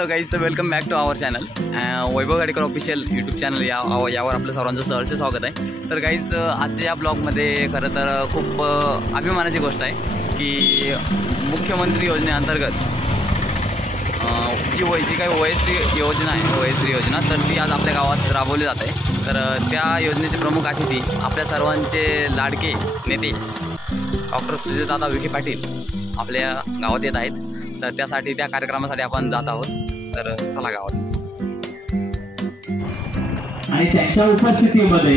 Hello guys, तर welcome back to our channel Vaibhav Gadekar official YouTube channel यावर आपलं सर्वांचं सहर्ष स्वागत आहे। तर गाईज, आजच्या या ब्लॉगमध्ये खरं तर खूप अभिमानाची गोष्ट आहे की मुख्यमंत्री योजनेअंतर्गत जी काही ओएससी योजना आहे, ओएससी योजना, तर ती आज आपल्या गावात राबवली जात आहे। तर त्या योजनेचे प्रमुख अतिथी आपल्या सर्वांचे लाडके नेते डॉक्टर सुजयदादा विखे पाटील आपल्या गावात येत आहेत। तर त्यासाठी त्या कार्यक्रमासाठी आपण जात आहोत। तर चला गावात। आणि त्यांच्या उपस्थितीमध्ये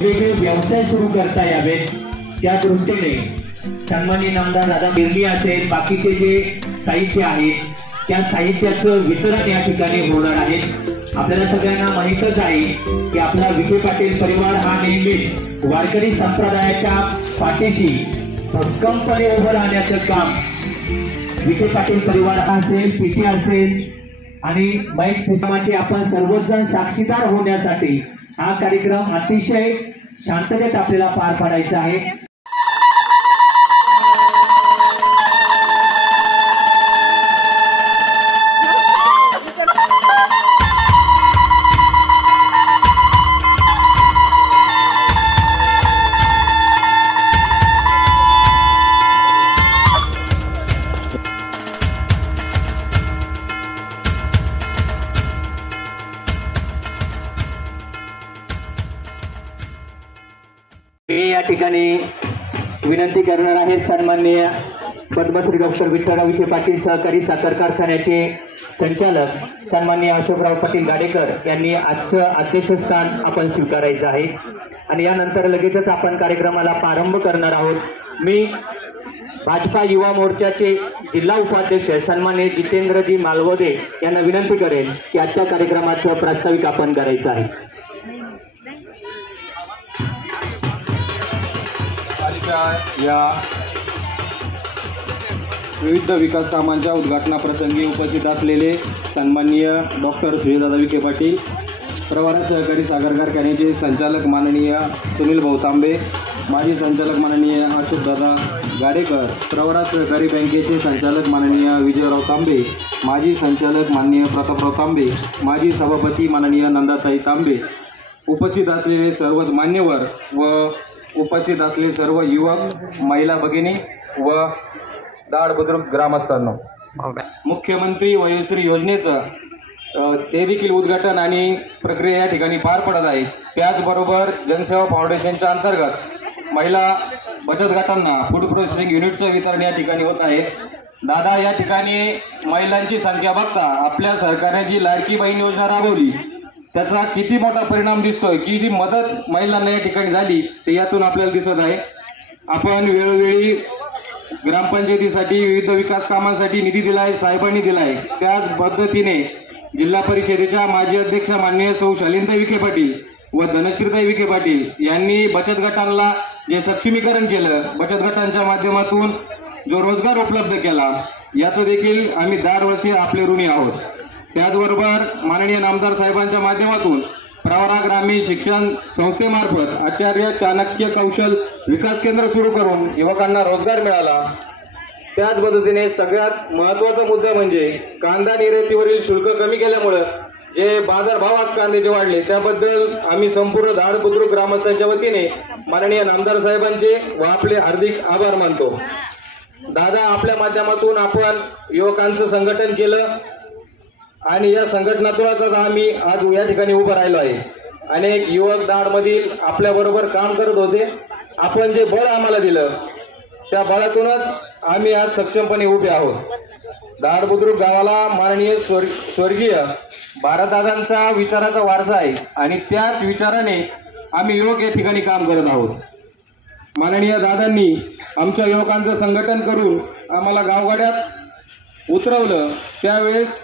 वेगवेगळे व्यवसाय सुरू करता यावेत त्या दृष्टीने सन्माननीय नामदार दादा बिर्ली असेल, बाकीचे जे साहित्य आहे त्या साहित्याचं वितरण या ठिकाणी होणार आहे। आपल्याला सगळ्यांना माहीतच आहे की आपला विखे पाटील परिवार हा नेहमी वारकरी संप्रदायाच्या पाठीशी भक्कमपणे उभं राहण्याचं काम विखे पाटील परिवार असेल, पीटी असेल आणि माईक सिस्टमचे आपण सर्वजण साक्षीदार होण्यासाठी हा कार्यक्रम अतिशय शांततेत आपल्याला पार पाडायचा आहे। मी या ठिकाणी विनंती करणार आहे सन्माननीय पद्मश्री डॉक्टर विठ्ठलराव विखे पाटील सहकारी साखर कारखान्याचे संचालक सन्माननीय अशोकराव पाटील गाडेकर यांनी आजचं अध्यक्षस्थान आपण स्वीकारायचं आहे आणि यानंतर लगेचच आपण कार्यक्रमाला प्रारंभ करणार आहोत। मी भाजपा युवा मोर्चाचे जिल्हा उपाध्यक्ष सन्माननीय जितेंद्रजी मालवदे यांना विनंती करेन की आजच्या कार्यक्रमाचं प्रास्ताविक आपण करायचं आहे। या विविध विकास कामांच्या उद्घाटनाप्रसंगी उपस्थित असलेले सन्माननीय डॉक्टर सुजयदादा विखे पाटील, प्रवरा सहकारी साखर कारखान्याचे संचालक माननीय सुनील भाऊ तांबे, माजी संचालक माननीय अशोकदादा गाडेकर, प्रवरा सहकारी बँकेचे संचालक माननीय विजयराव तांबे, माजी संचालक माननीय प्रतापराव तांबे, माजी सभापती माननीय नंदाताई तांबे, उपस्थित असलेले सर्वच मान्यवर व उपस्थित असलेले सर्व युवक, महिला भगिनी व दाड बुद्रुक ग्रामस्थांनो, मुख्यमंत्री वयोश्री योजनेचं ते देखील उद्घाटन आणि प्रक्रिया या ठिकाणी पार पडत आहे। त्याचबरोबर जनसेवा फाउंडेशनच्या अंतर्गत महिला बचत गटांना फूड प्रोसेसिंग युनिटचं वितरण या ठिकाणी होत आहे। दादा, या ठिकाणी महिलांची संख्या बघता आपल्या सरकारने जी लाडकी बहीण योजना राबवली त्याचा किती मोठा परिणाम दिसतोय, किती मदत महिलांना या ठिकाणी झाली ते यातून आपल्याला दिसत आहे। आपण वेळोवेळी ग्रामपंचायतीसाठी विविध विकास कामांसाठी निधी दिलाय, साहेबांनी दिलाय। त्याच पद्धतीने जिल्हा परिषदेच्या माजी अध्यक्ष माननीय सौ शालिनताई विखे पाटील व धनश्रीताई विखे पाटील यांनी बचत गटांना जे सक्षमीकरण केलं, बचत गटांच्या माध्यमातून जो रोजगार उपलब्ध केला, याचं देखील आम्ही दरवर्षी आपले ऋणी आहोत। त्याचबरोबर माननीय नामदार साहेबांच्या माध्यमातून प्रवरा ग्रामीण शिक्षण संस्थेमार्फत आचार्य चाणक्य कौशल विकास केंद्र सुरू करून युवकांना रोजगार मिळाला। त्याच पद्धतीने सगळ्यात महत्त्वाचा मुद्दा म्हणजे कांदा निर्यातीवरील शुल्क कमी केल्यामुळे जे बाजारभाव आज कांद्याचे वाढले त्याबद्दल आम्ही संपूर्ण दाड बुद्रुक ग्रामस्थांच्या वतीने माननीय नामदार साहेबांचे व आपले हार्दिक आभार मानतो। दादा, आपल्या माध्यमातून आपण युवकांचं संघटन केलं आणि या संघटनातूनच आम्ही आज या ठिकाणी उभं राहिलो आहे। अनेक युवक दाडमधील आपल्याबरोबर काम करत होते। आपण जे बळ आम्हाला दिलं त्या बळातूनच आम्ही आज सक्षमपणे उभे आहोत। दाड बुद्रुक गावाला माननीय स्वर्गीय भारतदादांचा विचाराचा वारसा आहे आणि त्याच विचाराने आम्ही युवक या ठिकाणी काम करत आहोत। माननीय दादांनी आमच्या युवकांचं संघटन करून आम्हाला गावगाड्यात उतरवलं। त्यावेळेस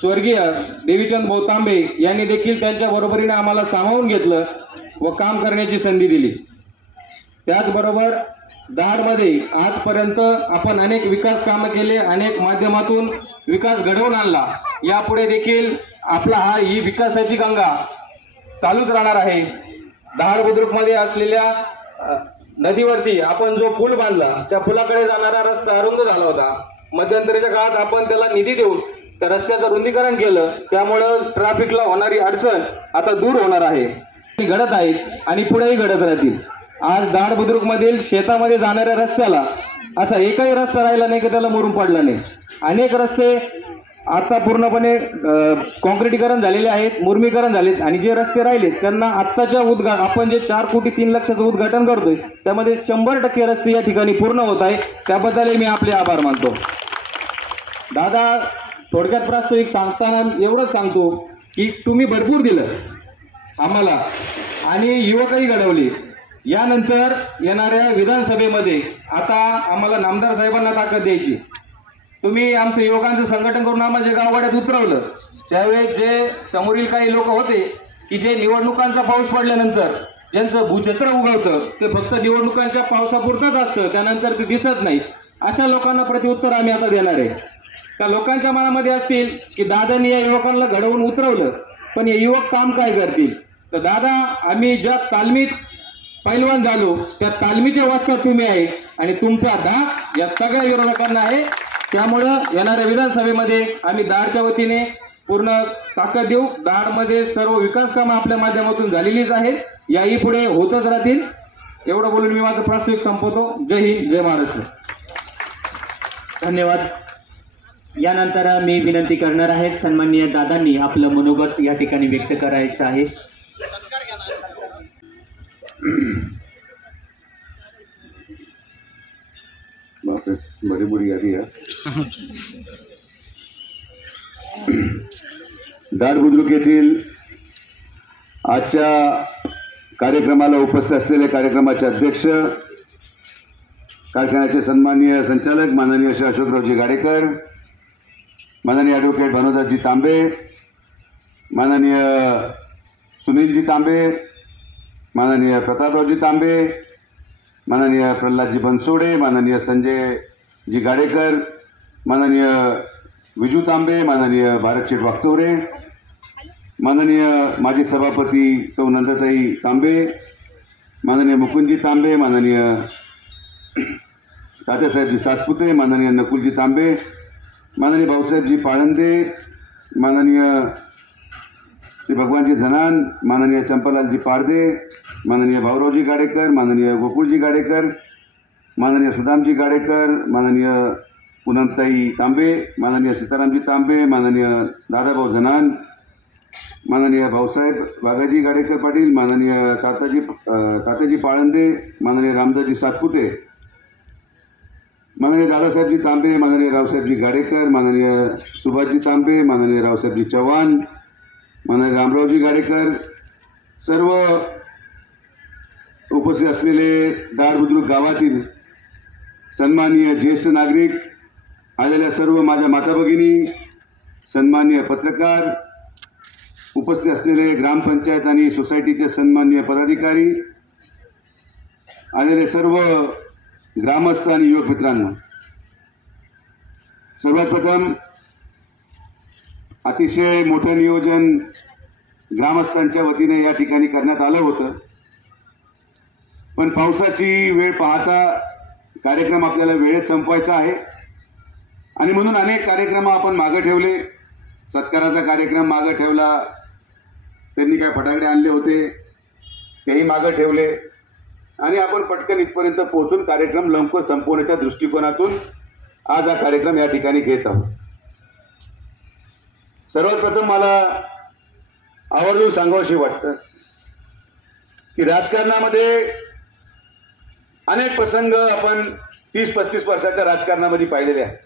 स्वर्गीय देवीचंद भाऊ तांबे यांनी देखील त्यांच्या बरोबरीने आम्हाला सामावून घेतलं व काम करण्याची संधी दिली। त्याचबरोबर दाडमध्ये आजपर्यंत आपण अनेक विकास कामं केले, अनेक माध्यमातून विकास घडवून आणला। यापुढे देखील आपला ही विकासाची गंगा चालूच राहणार आहे। दाड बुद्रुकमध्ये असलेल्या नदीवरती आपण जो पूल बांधला त्या पुलाकडे जाणारा रस्ता अरुंद झाला होता। मध्यंतरीच्या काळात आपण त्याला निधी देऊन त्या रस्त्याचं रुंदीकरण केलं, त्यामुळं ट्रॅफिकला होणारी अडचण आता दूर होणार आहे, घडत आहेत आणि पुढेही घडत राहतील. आज दाड बुद्रुक मधील शेतामध्ये जाणाऱ्या रस्त्याला असा एकही रस्ता राहिला नाही की त्याला मुरुम पडला नाही. अनेक रस्ते आता पूर्णपणे कॉन्क्रिटीकरण झालेले आहेत, मुर्मीकरण झालेत आणि जे रस्ते राहिलेत त्यांना आत्ताच्या आपण जे 4 कोटी 3 लक्षाचं उद्घाटन करतोय त्यामध्ये 100% रस्ते या ठिकाणी पूर्ण होत आहे. त्याबद्दलही मी आपले आभार मानतो. दादा, थोडक्यात प्रास्ताविक सांगताना एवढंच सांगतो की तुम्ही भरपूर दिलं आम्हाला आणि युवकही घडवली. यानंतर येणाऱ्या विधानसभेमध्ये आता आम्हाला नामदार साहेबांना ताकद द्यायची. तुम्ही आमचं युवकांचं संघटन करून आम्हाला जे गावगाड्यात उतरवलं, त्यावेळेस जे समोरील काही लोक होते की जे निवडणुकांचा पाऊस पडल्यानंतर ज्यांचं भूछत्र उगवतं ते फक्त निवडणुकांच्या पावसापुरतंच असतं, त्यानंतर ते दिसत नाही, अशा लोकांना प्रत्युत्तर आम्ही आता देणार आहे. त्या लोकांच्या मनामध्ये असतील की दादांनी या युवकांना घडवून उतरवलं, पण हे युवक काम काय करतील. तर दादा, आम्ही ज्या तालमीत पैलवान झालो त्या तालमीच्या वास्ता तुम्ही आहे आणि तुमचा धाक या सगळ्या विरोधकांना आहे. त्यामुळं येणाऱ्या विधानसभेमध्ये आम्ही दाडच्या वतीने पूर्ण ताकद देऊ. दाडमध्ये सर्व विकास कामं आपल्या माध्यमातून झालेलीच आहेत, याही पुढे होतच राहतील. एवढं बोलून मी माझं प्रास्ताविक संपवतो. जय हिंद, जय महाराष्ट्र. धन्यवाद. यानंतर मी विनंती करणार आहे, सन्माननीय दादांनी आपलं मनोगत या ठिकाणी व्यक्त करायचं आहे. बड़ी बुरी यादी है. दाड बुद्रुक येथील आजच्या कार्यक्रमाला उपस्थित असलेले कार्यक्रमाचे अध्यक्ष, कारखान्याचे सन्माननीय संचालक माननीय श्री अशोकरावजी गाडेकर, माननीय ॲडव्होकेट भानुदासजी तांबे, माननीय सुनीलजी तांबे, माननीय प्रतापरावजी तांबे, माननीय प्रल्हादजी बनसोडे, माननीय संजयजी गाडेकर, माननीय विजू तांबे, माननीय भारतशेठ वागचौरे, माननीय माजी सभापती सौ नंदताई तांबे, माननीय मुकुंदजी तांबे, माननीय तात्यासाहेबजी सातपुते, माननीय नकुलजी तांबे, माननीय भाऊसाहेबजी पाळंदे, माननीय श्री भगवानजी जनान, माननीय चंपालालजी पारदे, माननीय भाऊरावजी गाडेकर, माननीय गोकुळजी गाडेकर, माननीय सुदामजी गाडेकर, माननीय पूनमताई तांबे, माननीय सीतारामजी तांबे, माननीय दादाभाऊ जनान, माननीय भाऊसाहेब वाघाजी गाडेकर पाटील, माननीय तात्याजी पाळंदे, माननीय रामदासजी सातपुते, माननीय दादासाहेबजी तांबे, माननीय रावसाहेबजी गाडेकर, माननीय सुभाषजी तांबे, माननीय रावसाहेबजी चव्हाण, माननीय रामरावजी गाडेकर, सर्व उपस्थित असलेले दाड बुद्रुक गावातील सन्माननीय ज्येष्ठ नागरिक, आलेल्या सर्व माझ्या माता भगिनी, सन्माननीय पत्रकार, उपस्थित असलेले ग्रामपंचायत आणि सोसायटीचे सन्माननीय पदाधिकारी, आलेले सर्व ग्रामस्थ आणि युवक मित्रांनो, सर्वात प्रथम अतिशय मोठं नियोजन ग्रामस्थांच्या वतीने या ठिकाणी करण्यात आलं होतं, पण पावसाची वेळ पाहता कार्यक्रम आपल्याला वेळेत संपवायचा आहे आणि म्हणून अनेक कार्यक्रम आपण मागे ठेवले. सत्काराचा कार्यक्रम मागे ठेवला, त्यांनी काय फटाकडे आणले होते तेही मागे ठेवले आणि आपण पटकन इथपर्यंत पोहोचून कार्यक्रम लवकर संपवण्याच्या दृष्टिकोनातून आज हा कार्यक्रम या ठिकाणी घेत आहोत. सर्वात प्रथम मला आवर्जून सांगावंशी वाटतं की राजकारणामध्ये अनेक प्रसंग आपण 30-35 वर्षाच्या राजकारणामध्ये पाहिलेले आहेत.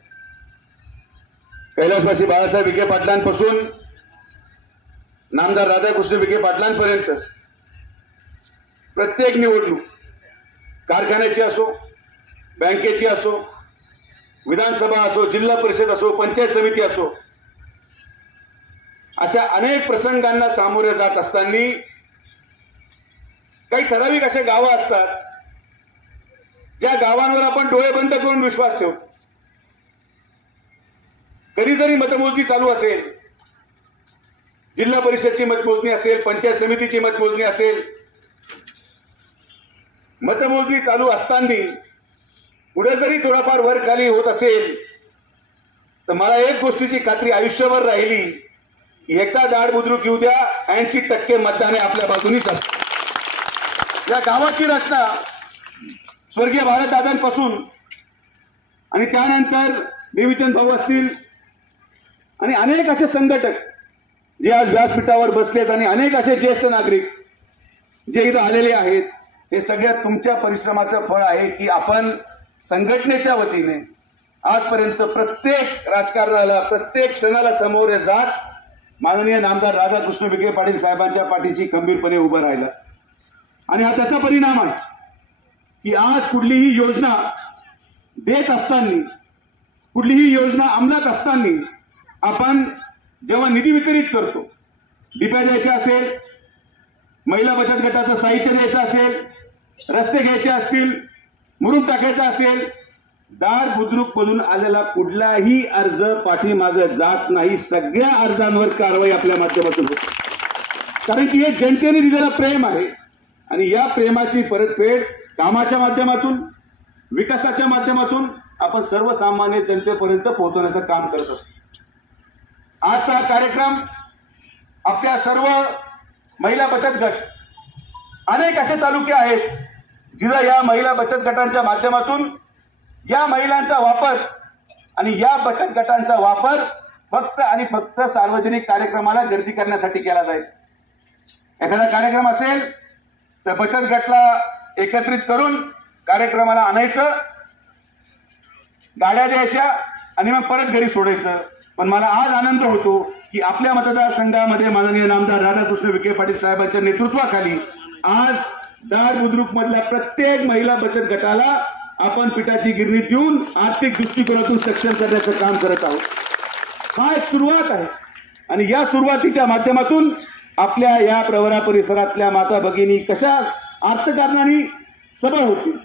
कैलासवासी बाळासाहेब विखे पाटलांपासून नामदार राधाकृष्ण विखे पाटलांपर्यंत प्रत्येक निवडणूक कारखान्याची असो, बँकेची असो, विधानसभा असो, जिल्हा परिषद असो, पंचायत समिती असो, अशा अनेक प्रसंगांना सामोरे जात असताना काही ठराविक असे गावं असतात ज्या गावांवर आपण डोळे बंद करून विश्वास ठेवतो. कधीतरी मतमोजणी चालू असेल, जिल्हा परिषदची मतमोजणी असेल, पंचायत समितीची मतमोजणी असेल, मतमोजणी चालू असताना पुढे जरी थोडाफार वर खाली होत असेल तर मला एक गोष्टीची खात्री आयुष्यभर राहिली, एकदा दाढ बुद्रुक येऊ द्या, 80% मतदाने आपल्या बाजूनीच असतात. या गावाची रचना स्वर्गीय भारतदादांपासून आणि त्यानंतर देवीचंद भाऊ असतील आणि अनेक असे संघटक जे आज व्यासपीठावर बसलेत आणि अनेक असे ज्येष्ठ नागरिक जे इथं आलेले आहेत, हे सगळ्या तुमच्या परिश्रमाचं फळ आहे की आपण संघटनेच्या वतीने आजपर्यंत प्रत्येक राजकारणाला, प्रत्येक क्षणाला समोर जात माननीय नामदार राधाकृष्ण विखे पाटील साहेबांच्या पाठीशी खंबीरपणे उभं राहिलं. आणि हा त्याचा परिणाम आहे की आज कुठलीही योजना देत असताना, कुठलीही योजना अंमलात असताना आपण जेव्हा निधी वितरित करतो, डिप्या द्यायचे असेल, महिला बचत गटाचं साहित्य द्यायचं असेल, रस्ते घ्यायचे असतील, मुरुम टाकायचा असेल, दार बुद्रुक मधून आलेला कुठलाही अर्ज पाठीमागे जात नाही. सगळ्या अर्जांवर कारवाई आपल्या माध्यमातून होते, कारण की हे जनतेने दिलेलं प्रेम आहे आणि या प्रेमाची परतफेड कामाच्या माध्यमातून, विकासाच्या माध्यमातून आपण सर्वसामान्य जनतेपर्यंत पोहोचवण्याचं काम करत असतो. आजचा हा कार्यक्रम आपल्या सर्व महिला बचत गट, अनेक असे तालुके आहेत जिथं या महिला बचत गटांच्या माध्यमातून या महिलांचा वापर आणि या बचत गटांचा वापर फक्त आणि फक्त सार्वजनिक कार्यक्रमाला गर्दी करण्यासाठी केला जायचा. एखादा कार्यक्रम असेल तर बचत गटला एकत्रित करून कार्यक्रमाला आणायचं, गाड्या द्यायच्या आणि मग परत घरी सोडायचं. पण मला आज आनंद होतो की आपल्या मतदारसंघामध्ये माननीय नामदार राधाकृष्ण विखे पाटील साहेबांच्या नेतृत्वाखाली आज दार बुद्रुक मधल्या प्रत्येक महिला बचत गटाला आपण पिठाची गिरणी देऊन आर्थिक दृष्टिकोनातून सक्षम करण्याचं काम करत आहोत. हा एक सुरुवात आहे आणि या सुरुवातीच्या माध्यमातून आपल्या या प्रवरा परिसरातल्या माता भगिनी कशा अर्थकारणाने सबळ होतील,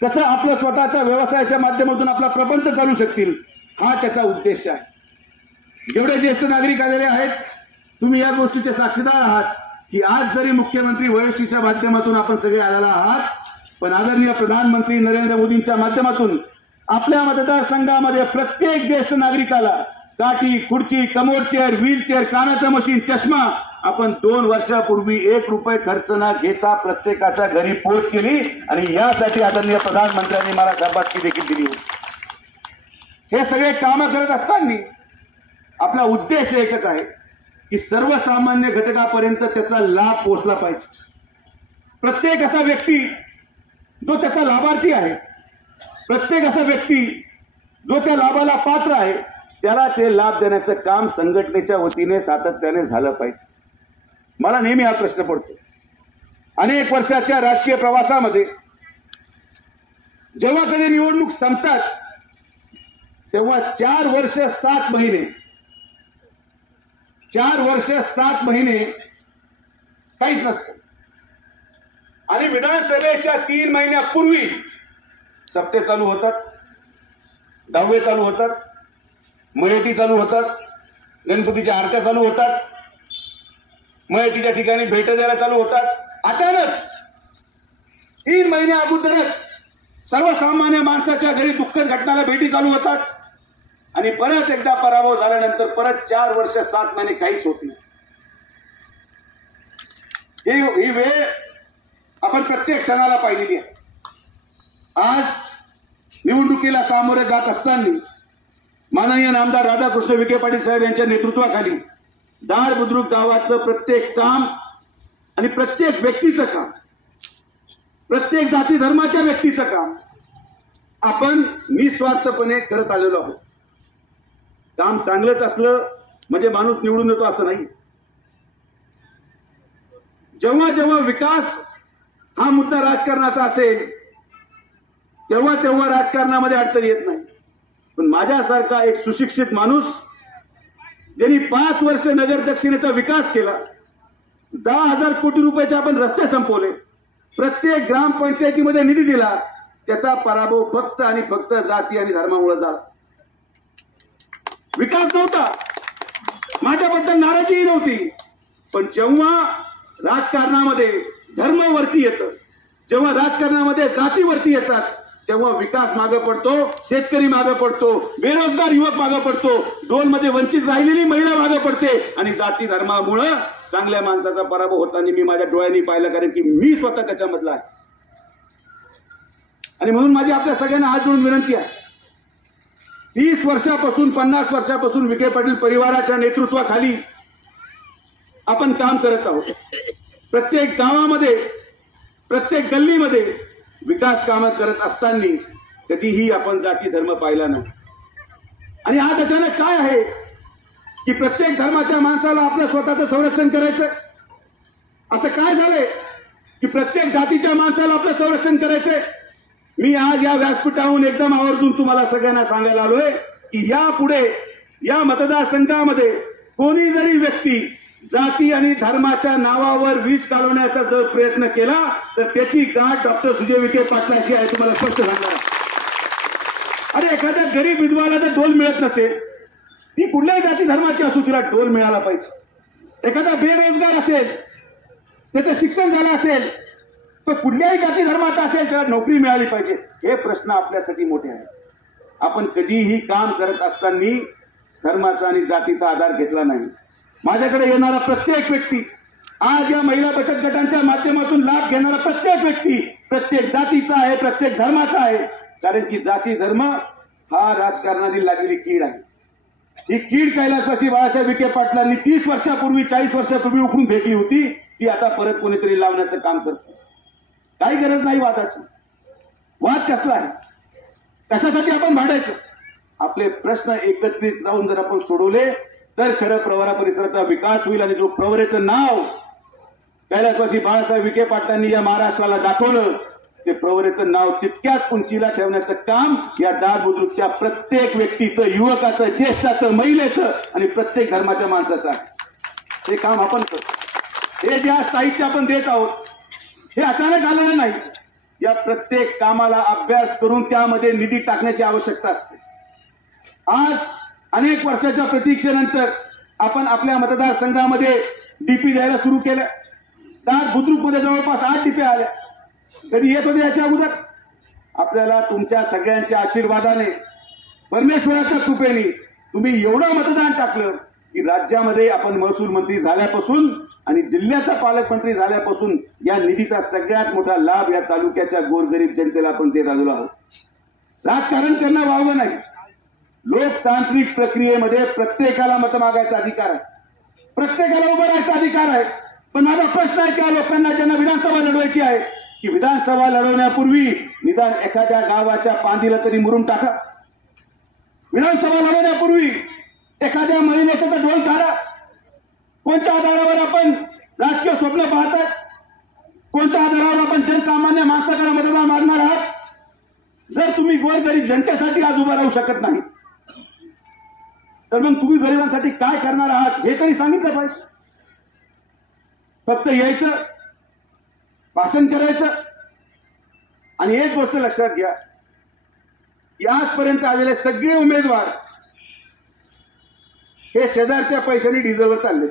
कसं आपल्या स्वतःच्या व्यवसायाच्या माध्यमातून आपला प्रपंच चालू शकतील, हा त्याचा उद्देश आहे. जेवढे ज्येष्ठ नागरिक आलेले आहेत, तुम्ही या गोष्टीचे साक्षीदार आहात की आज जरी मुख्यमंत्री वयोश्रीच्या माध्यमातून आपण सगळे आलेला आहात, पण आदरणीय प्रधानमंत्री नरेंद्र मोदींच्या माध्यमातून आपल्या मतदारसंघामध्ये प्रत्येक ज्येष्ठ नागरिकाला काठी, खुर्ची, कमोड चेअर, व्हीलचेअर, कानाचं मशीन, चष्मा आपण 2 वर्षापूर्वी 1 रुपये खर्च न घेता प्रत्येकाच्या घरी पोच केली आणि यासाठी आदरणीय प्रधानमंत्र्यांनी मला शाबासकी देखील दिली होती. हे सगळे कामं करत असताना आपला उद्देश एकच आहे की सर्वसामान्य घटकापर्यंत त्याचा लाभ पोहोचला पाहिजे. प्रत्येक असा व्यक्ती जो त्याचा लाभार्थी आहे, प्रत्येक असा व्यक्ती जो त्या लाभाला पात्र आहे, त्याला ते लाभ देण्याचं काम संघटनेच्या वतीने सातत्याने झालं पाहिजे. मला नेहमी हा प्रश्न पडतो, अनेक वर्षाच्या राजकीय प्रवासामध्ये जेव्हा कधी निवडणूक संपतात तेव्हा 4 वर्ष 7 महिने 4 वर्ष 7 महिने काहीच नसतं आणि विधानसभेच्या 3 महिन्यापूर्वी सप्ते चालू होतात, दहावे चालू होतात, मयती चालू होतात, गणपतीच्या आरत्या चालू होतात, मयतीच्या ठिकाणी भेट द्यायला चालू होतात. अचानक 3 महिन्या अगोदरच सर्वसामान्य माणसाच्या घरी दुःखद घटनाला भेटी चालू होतात आणि परत एकदा पराभव झाल्यानंतर परत 4 वर्ष 7 महिने काहीच होत नाही. ही वेळ आपण प्रत्येक क्षणाला पाहिलेली आहे. आज निवडणुकीला सामोरे जात असताना माननीय नामदार राधाकृष्ण विखे पाटील साहेब यांच्या नेतृत्वाखाली दार बुद्रुक गावातलं प्रत्येक काम आणि प्रत्येक व्यक्तीचं काम, प्रत्येक जाती धर्माच्या व्यक्तीचं काम आपण निस्वार्थपणे करत आलेलो आहोत. काम चांगलंच असलं म्हणजे माणूस निवडून येतो असं नाही. जेव्हा जेव्हा विकास हा मुद्दा राजकारणाचा असेल तेव्हा तेव्हा राजकारणामध्ये अडचण येत नाही. पण माझ्यासारखा एक सुशिक्षित माणूस ज्यांनी 5 वर्ष नगर दक्षिणेचा विकास केला, 10,000 कोटी रुपयाचे आपण रस्ते संपवले, प्रत्येक ग्रामपंचायतीमध्ये निधी दिला, त्याचा पराभव फक्त आणि फक्त जाती आणि धर्मामुळे झाला. विकास नव्हता, माझ्याबद्दल नाराजीही नव्हती, पण जेव्हा राजकारणामध्ये धर्म वरती येतं, जेव्हा राजकारणामध्ये जाती वरती येतात, तेव्हा विकास मागे पडतो, शेतकरी मागे पडतो, बेरोजगार युवक मागे पडतो, मध्ये वंचित राहिलेली महिला मागे पडते आणि जाती धर्मामुळे चांगल्या माणसाचा पराभव होताना मी माझ्या डोळ्यांनी पाहिलं, कारण की मी स्वतः त्याच्यामधला आहे. आणि म्हणून माझी आपल्या सगळ्यांना हात जोडून विनंती आहे, 30 वर्षापासून 50 वर्षापासून विखे पाटील परिवाराच्या नेतृत्वाखाली आपण काम करत आहोत. प्रत्येक गावामध्ये, प्रत्येक गल्लीमध्ये विकास कामं करत असताना कधीही आपण जाती धर्म पाहिला नाही. आणि आज अचानक काय आहे की प्रत्येक धर्माच्या माणसाला आपल्या स्वतःचं संरक्षण करायचं. असं काय झालंय की प्रत्येक जातीच्या माणसाला आपलं संरक्षण करायचंय. मी आज या व्यासपीठावरून एकदम आवर्जून तुम्हाला सगळ्यांना सांगायला आलोय की यापुढे या मतदारसंघामध्ये कोणी जरी व्यक्ती जाती आणि धर्माच्या नावावर विष काढवण्याचा जर प्रयत्न केला तर त्याची गाठ डॉक्टर सुजय विखे पाटलाशी आहे, तुम्हाला स्पष्ट सांगणार. अरे एखाद्या गरीब विधवाला जर डोल मिळत नसेल, ती कुठल्याही जाती धर्माची असू, तिला डोल मिळाला पाहिजे. एखादा बेरोजगार असेल, त्याचं शिक्षण झालं असेल, तर कुठल्याही जाती धर्माचा असेल त्याला नोकरी मिळाली पाहिजे. हे प्रश्न आपल्यासाठी मोठे आहेत. आपण कधीही काम करत असताना धर्माचा आणि जातीचा आधार घेतला नाही. माझ्याकडे येणारा प्रत्येक व्यक्ती, आज या महिला बचत गटांच्या माध्यमातून लाभ घेणारा प्रत्येक व्यक्ती प्रत्येक जातीचा आहे, प्रत्येक धर्माचा आहे. कारण की जाती धर्म हा राजकारणातील लागलेली कीड आहे. ही कीड कैलासवासी बाळासाहेब विखे पाटलांनी 30 वर्षापूर्वी 40 वर्षापूर्वी उखडून फेकली होती, ती आता परत कोणीतरी लावण्याचं काम करतो. काही गरज नाही वादाची. वाद कसला आहे, कशासाठी आपण भांडायचं. आपले प्रश्न एकत्रित राहून जर आपण सोडवले तर खरं प्रवरा परिसराचा विकास होईल. आणि जो प्रवरेचं नाव कैलासवासी बाळासाहेब विखे पाटलांनी या महाराष्ट्राला दाखवलं, ते प्रवरेचं नाव तितक्याच उंचीला ठेवण्याचं काम या दार बुद्रुकच्या प्रत्येक व्यक्तीचं, युवकाचं, ज्येष्ठाचं, महिलेचं आणि प्रत्येक धर्माच्या माणसाचं आहे. हे काम आपण करतो. हे ज्या साहित्य आपण देत आहोत हे अचानक आलेलं नाही. या प्रत्येक कामाला अभ्यास करून त्यामध्ये निधी टाकण्याची आवश्यकता असते. आज अनेक वर्षाच्या प्रतीक्षेनंतर आपण आपल्या मतदारसंघामध्ये डीपी द्यायला सुरू केलं. दार बुद्रुकमध्ये जवळपास 8 डीपी आल्या. कधी येत होते याच्या अगोदर. आपल्याला तुमच्या सगळ्यांच्या आशीर्वादाने, परमेश्वराच्या कृपेने तुम्ही एवढं मतदान टाकलं की राज्यामध्ये आपण महसूल मंत्री झाल्यापासून आणि जिल्ह्याचा पालकमंत्री झाल्यापासून या निधीचा सगळ्यात मोठा लाभ या तालुक्याच्या गोरगरीब जनतेला आपण देत आलेलो आहोत. राजकारण करणं वावगं नाही. लोकतांत्रिक प्रक्रियेमध्ये प्रत्येकाला मत मागायचा अधिकार आहे, प्रत्येकाला उभं राहायचा अधिकार आहे. पण माझा प्रश्न आहे त्या लोकांना ज्यांना विधानसभा लढवायची आहे की विधानसभा लढवण्यापूर्वी निदान एखाद्या गावाच्या पांदीला तरी मुरुम टाका. विधानसभा लढवण्यापूर्वी एखाद्या महिलेचा तर ढोल काढा. कोणत्या आधारावर आपण राजकीय स्वप्न पाहतात, कोणत्या आधारावर आपण जनसामान्य माणसाकडे मतदान मागणार आहात. जर तुम्ही गोरगरीब जनतेसाठी आज उभं राहू शकत नाही तर मग तुम्ही गरिबांसाठी काय करणार आहात हे तरी सांगितलं पाहिजे. फक्त यायचं, भाषण करायचं. आणि एक गोष्ट लक्षात घ्या की आजपर्यंत आलेले सगळे उमेदवार हे शेजारच्या पैशाने डिझेलवर चालले.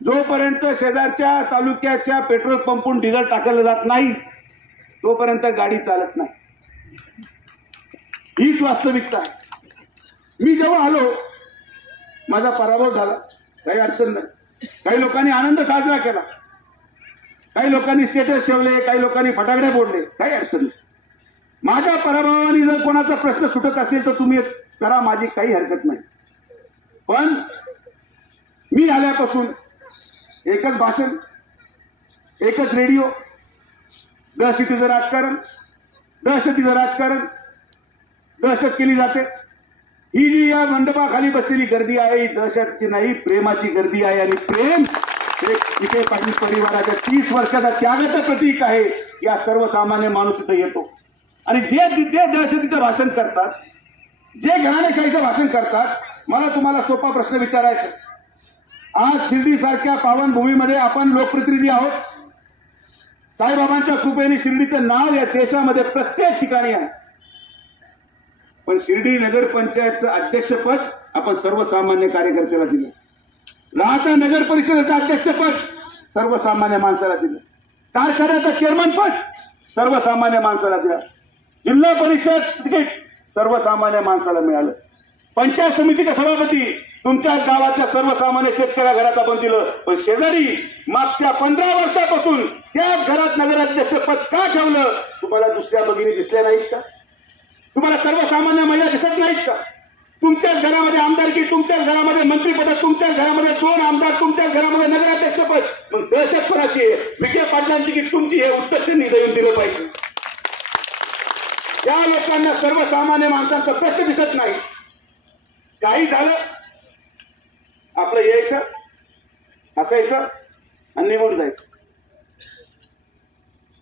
जोपर्यंत शेजारच्या तालुक्याच्या पेट्रोल पंपून डिझेल टाकलं जात नाही तोपर्यंत गाडी चालत नाही. हीच वास्तविकता आहे. मी जेव्हा आलो माझा पराभव झाला, काही अडचण नाही. काही लोकांनी आनंद साजरा केला, काही लोकांनी स्टेटस ठेवले, काही लोकांनी फटाकडे फोडले, काही अडचण नाही. माझ्या पराभवाने जर कोणाचा प्रश्न सुटत असेल तर तुम्ही करा, माझी काही हरकत नाही. पण मी आल्यापासून एकच भाषण, एकच रेडिओ, दहशतीचं राजकारण, दहशतीचं राजकारण, दहशत केली जाते. ही जी या मंडपाखाली बसलेली गर्दी आहे ही दहशतची नाही, प्रेमाची गर्दी आहे. आणि प्रेम हे विखे पाटील परिवाराच्या 30 वर्षाचा त्यागाचं प्रतीक आहे. या सर्वसामान्य माणूस इथं येतो आणि जे दहशतीचं भाषण करतात, जे घराणेशाहीचं भाषण करतात, मला तुम्हाला सोपा प्रश्न विचारायचा. आज शिर्डी सारख्या पावनभूमीमध्ये आपण लोकप्रतिनिधी आहोत. साईबाबांच्या कृपेने शिर्डीचं नाव या देशामध्ये प्रत्येक ठिकाणी आहे. पण शिर्डी नगरपंचायतचं अध्यक्षपद आपण सर्वसामान्य कार्यकर्त्याला दिलं. राहता नगर परिषदेचं अध्यक्षपद सर्वसामान्य माणसाला दिलं. कारखान्याचं चेअरमन पद सर्वसामान्य माणसाला द्या. जिल्हा परिषद तिकीट सर्वसामान्य माणसाला मिळालं. पंचायत समितीचे सभापती तुमच्या गावातल्या सर्वसामान्य शेतकऱ्या घरात आपण दिलं, पण शेजारी मागच्या 15 वर्षापासून त्याच घरात नगराध्यक्ष पद का ठेवलं? तुम्हाला दुसऱ्या भगिनी दिसल्या नाहीत का? तुम्हाला सर्वसामान्य महिला दिसत नाहीत का? तुमच्याच घरामध्ये आमदारकी, तुमच्याच घरामध्ये मंत्रीपद, तुमच्याच घरामध्ये 2 आमदार, तुमच्याच घरामध्ये नगराध्यक्षपद. मग दहशतपणाची आहे विखे पाटलांची की तुमची हे उत्तर त्यांनी देऊन दिलं पाहिजे. ज्या लोकांना सर्वसामान्य माणसांचा प्रश्न दिसत नाही, काही झालं आपलं यायचं असायचं आणि निवडून जायचं.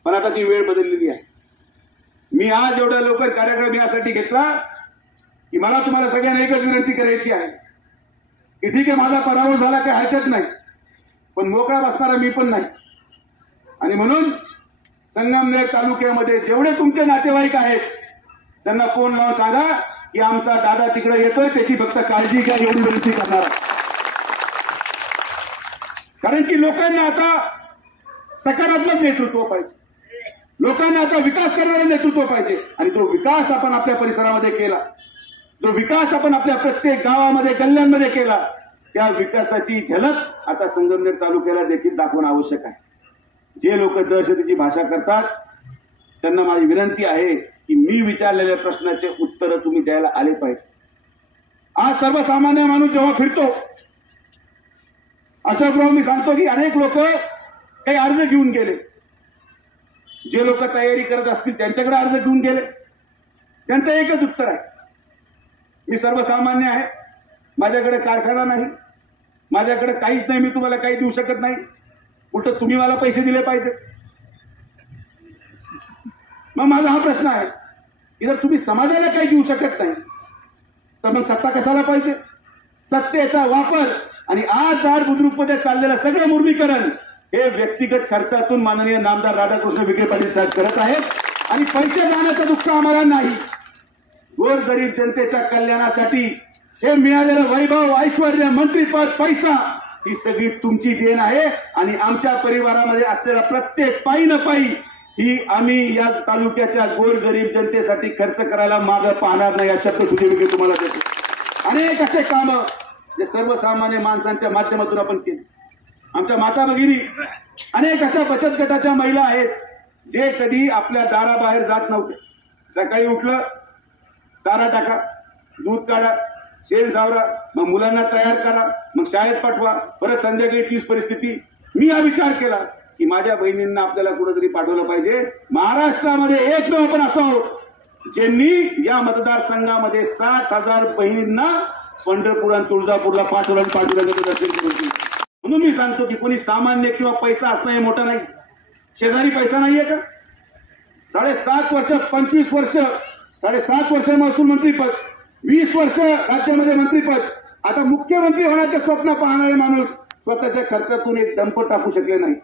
पण आता ती वेळ बदललेली आहे. मी आज एवढा लवकर कार्यक्रम यासाठी घेतला की मला तुम्हाला सगळ्यांना एकच विनंती करायची आहे की ठीक आहे, माझा पराभव झाला काही हरकत नाही, पण मोकळा बसणारा मी पण नाही. आणि म्हणून संगमनेर तालुक्यामध्ये जेवढे तुमचे नातेवाईक आहेत त्यांना फोन लावून सांगा की आमचा दादा तिकडे येतोय, त्याची फक्त काळजी घ्या, एवढी विनंती करणार. कारण की लोकांना आता सकारात्मक नेतृत्व पाहिजे, लोकांना आता विकास करणारं नेतृत्व पाहिजे. आणि जो विकास आपण आपल्या परिसरामध्ये केला, जो विकास आपण आपल्या प्रत्येक गावामध्ये गल्ल्यांमध्ये केला, त्या विकासाची झलक आता संगमनेर तालुक्याला देखील दाखवणं आवश्यक आहे. जे लोक दहशतीची भाषा करतात त्यांना माझी विनंती आहे की मी विचारलेल्या प्रश्नाचे उत्तर तुम्ही द्यायला आले पाहिजे. आज सर्वसामान्य माणूस जेव्हा फिरतो, अशोकराव मी सांगतो की अनेक लोक काही अर्ज घेऊन गेले. जे लोक तयारी करत असतील त्यांच्याकडे अर्ज घेऊन गेले. त्यांचं एकच उत्तर आहे, मी सर्वसामान्य आहे, माझ्याकडे कारखाना नाही, माझ्याकडे काहीच नाही, मी तुम्हाला काही देऊ शकत नाही, उलट तुम्ही मला पैसे दिले पाहिजे. मग माझा हा प्रश्न आहे की जर तुम्ही समाजाला काही देऊ शकत नाही तर मग सत्ता कशाला पाहिजे? सत्तेचा वापर आणि आज दार बुद्रुकमध्ये चाललेलं सगळं मुर्मीकरण हे व्यक्तिगत खर्चातून माननीय नामदार राधाकृष्ण विखे पाटील साहेब करत आहेत. आणि पैसे जाण्याचं दुःख आम्हाला नाही, गोरगरीब जनतेच्या कल्याणासाठी हे मिळालेलं वैभव, ऐश्वर्य, मंत्रीपद, पैसा ही सगळी तुमची देण आहे. आणि आमच्या परिवारामध्ये असलेला प्रत्येक पायी न पायी ही आम्ही या तालुक्याच्या गोरगरीब जनतेसाठी खर्च करायला मागं पाहणार नाही, अशा शब्दसुद्धा विखे तुम्हाला देतो. अनेक असे कामं जे सर्वसामान्य माणसांच्या माध्यमातून आपण केली. आमच्या माता भगिनी अनेक अशा बचत गटाच्या महिला आहेत जे कधी आपल्या दाराबाहेर जात नव्हते. सकाळी उठलं, चारा टाका, दूध काढा, शेण सावरा, मग मुलांना तयार करा, मग शाळेत पाठवा, परत संध्याकाळी तीच परिस्थिती. मी हा विचार केला की माझ्या बहिणींना आपल्याला कुठेतरी पाठवलं पाहिजे. महाराष्ट्रामध्ये एकमेव आपण असं आहोत ज्यांनी या मतदारसंघामध्ये 60,000 बहिणींना पंढरपूर आणि तुळजापूरला पाठवल्याचं दर्शन केलं. म्हणून मी सांगतो की कोणी सामान्य किंवा पैसा असणं हे मोठं नाही. शेजारी पैसा नाहीये का? 7.5 वर्ष, 25 वर्ष, 7.5 वर्ष महसूल मंत्रीपद, 20 वर्ष राज्यामध्ये मंत्रीपद, आता मुख्यमंत्री होण्याचे स्वप्न पाहणारे माणूस स्वतःच्या खर्चातून एक डंप टाकू शकले नाही.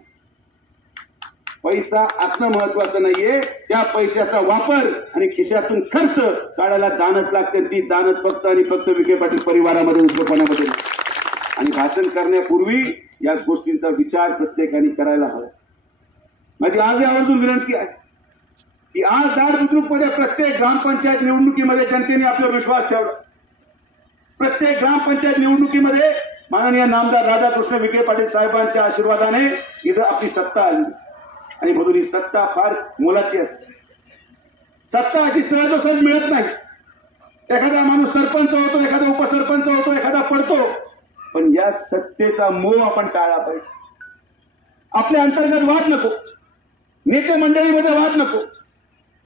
पैसा असणं महत्वाचं नाहीये, त्या पैशाचा वापर आणि खिशातून खर्च काढायला दानत लागते. ती दानत फक्त आणि फक्त विखे पाटील परिवारामध्ये उसळपणामध्ये. आणि भाषण करण्यापूर्वी या गोष्टींचा विचार प्रत्येकाने करायला हवा. माझी आज आवर्जून विनंती आहे की आज दार बुद्रुकमध्ये प्रत्येक ग्रामपंचायत निवडणुकीमध्ये जनतेने आपला विश्वास ठेवला. प्रत्येक ग्रामपंचायत निवडणुकीमध्ये माननीय नामदार राधाकृष्ण विखे पाटील साहेबांच्या आशीर्वादाने इथं आपली सत्ता आली. आणि म्हणून ही सत्ता फार मोलाची असते. सत्ता अशी सहजासहज मिळत नाही. एखादा माणूस सरपंच होतो, एखादा उपसरपंच होतो, एखादा पडतो, पण या सत्तेचा मोह आपण टाळला पाहिजे. आपल्या अंतर्गत वाद नको, नेते मंडळीमध्ये वाद नको.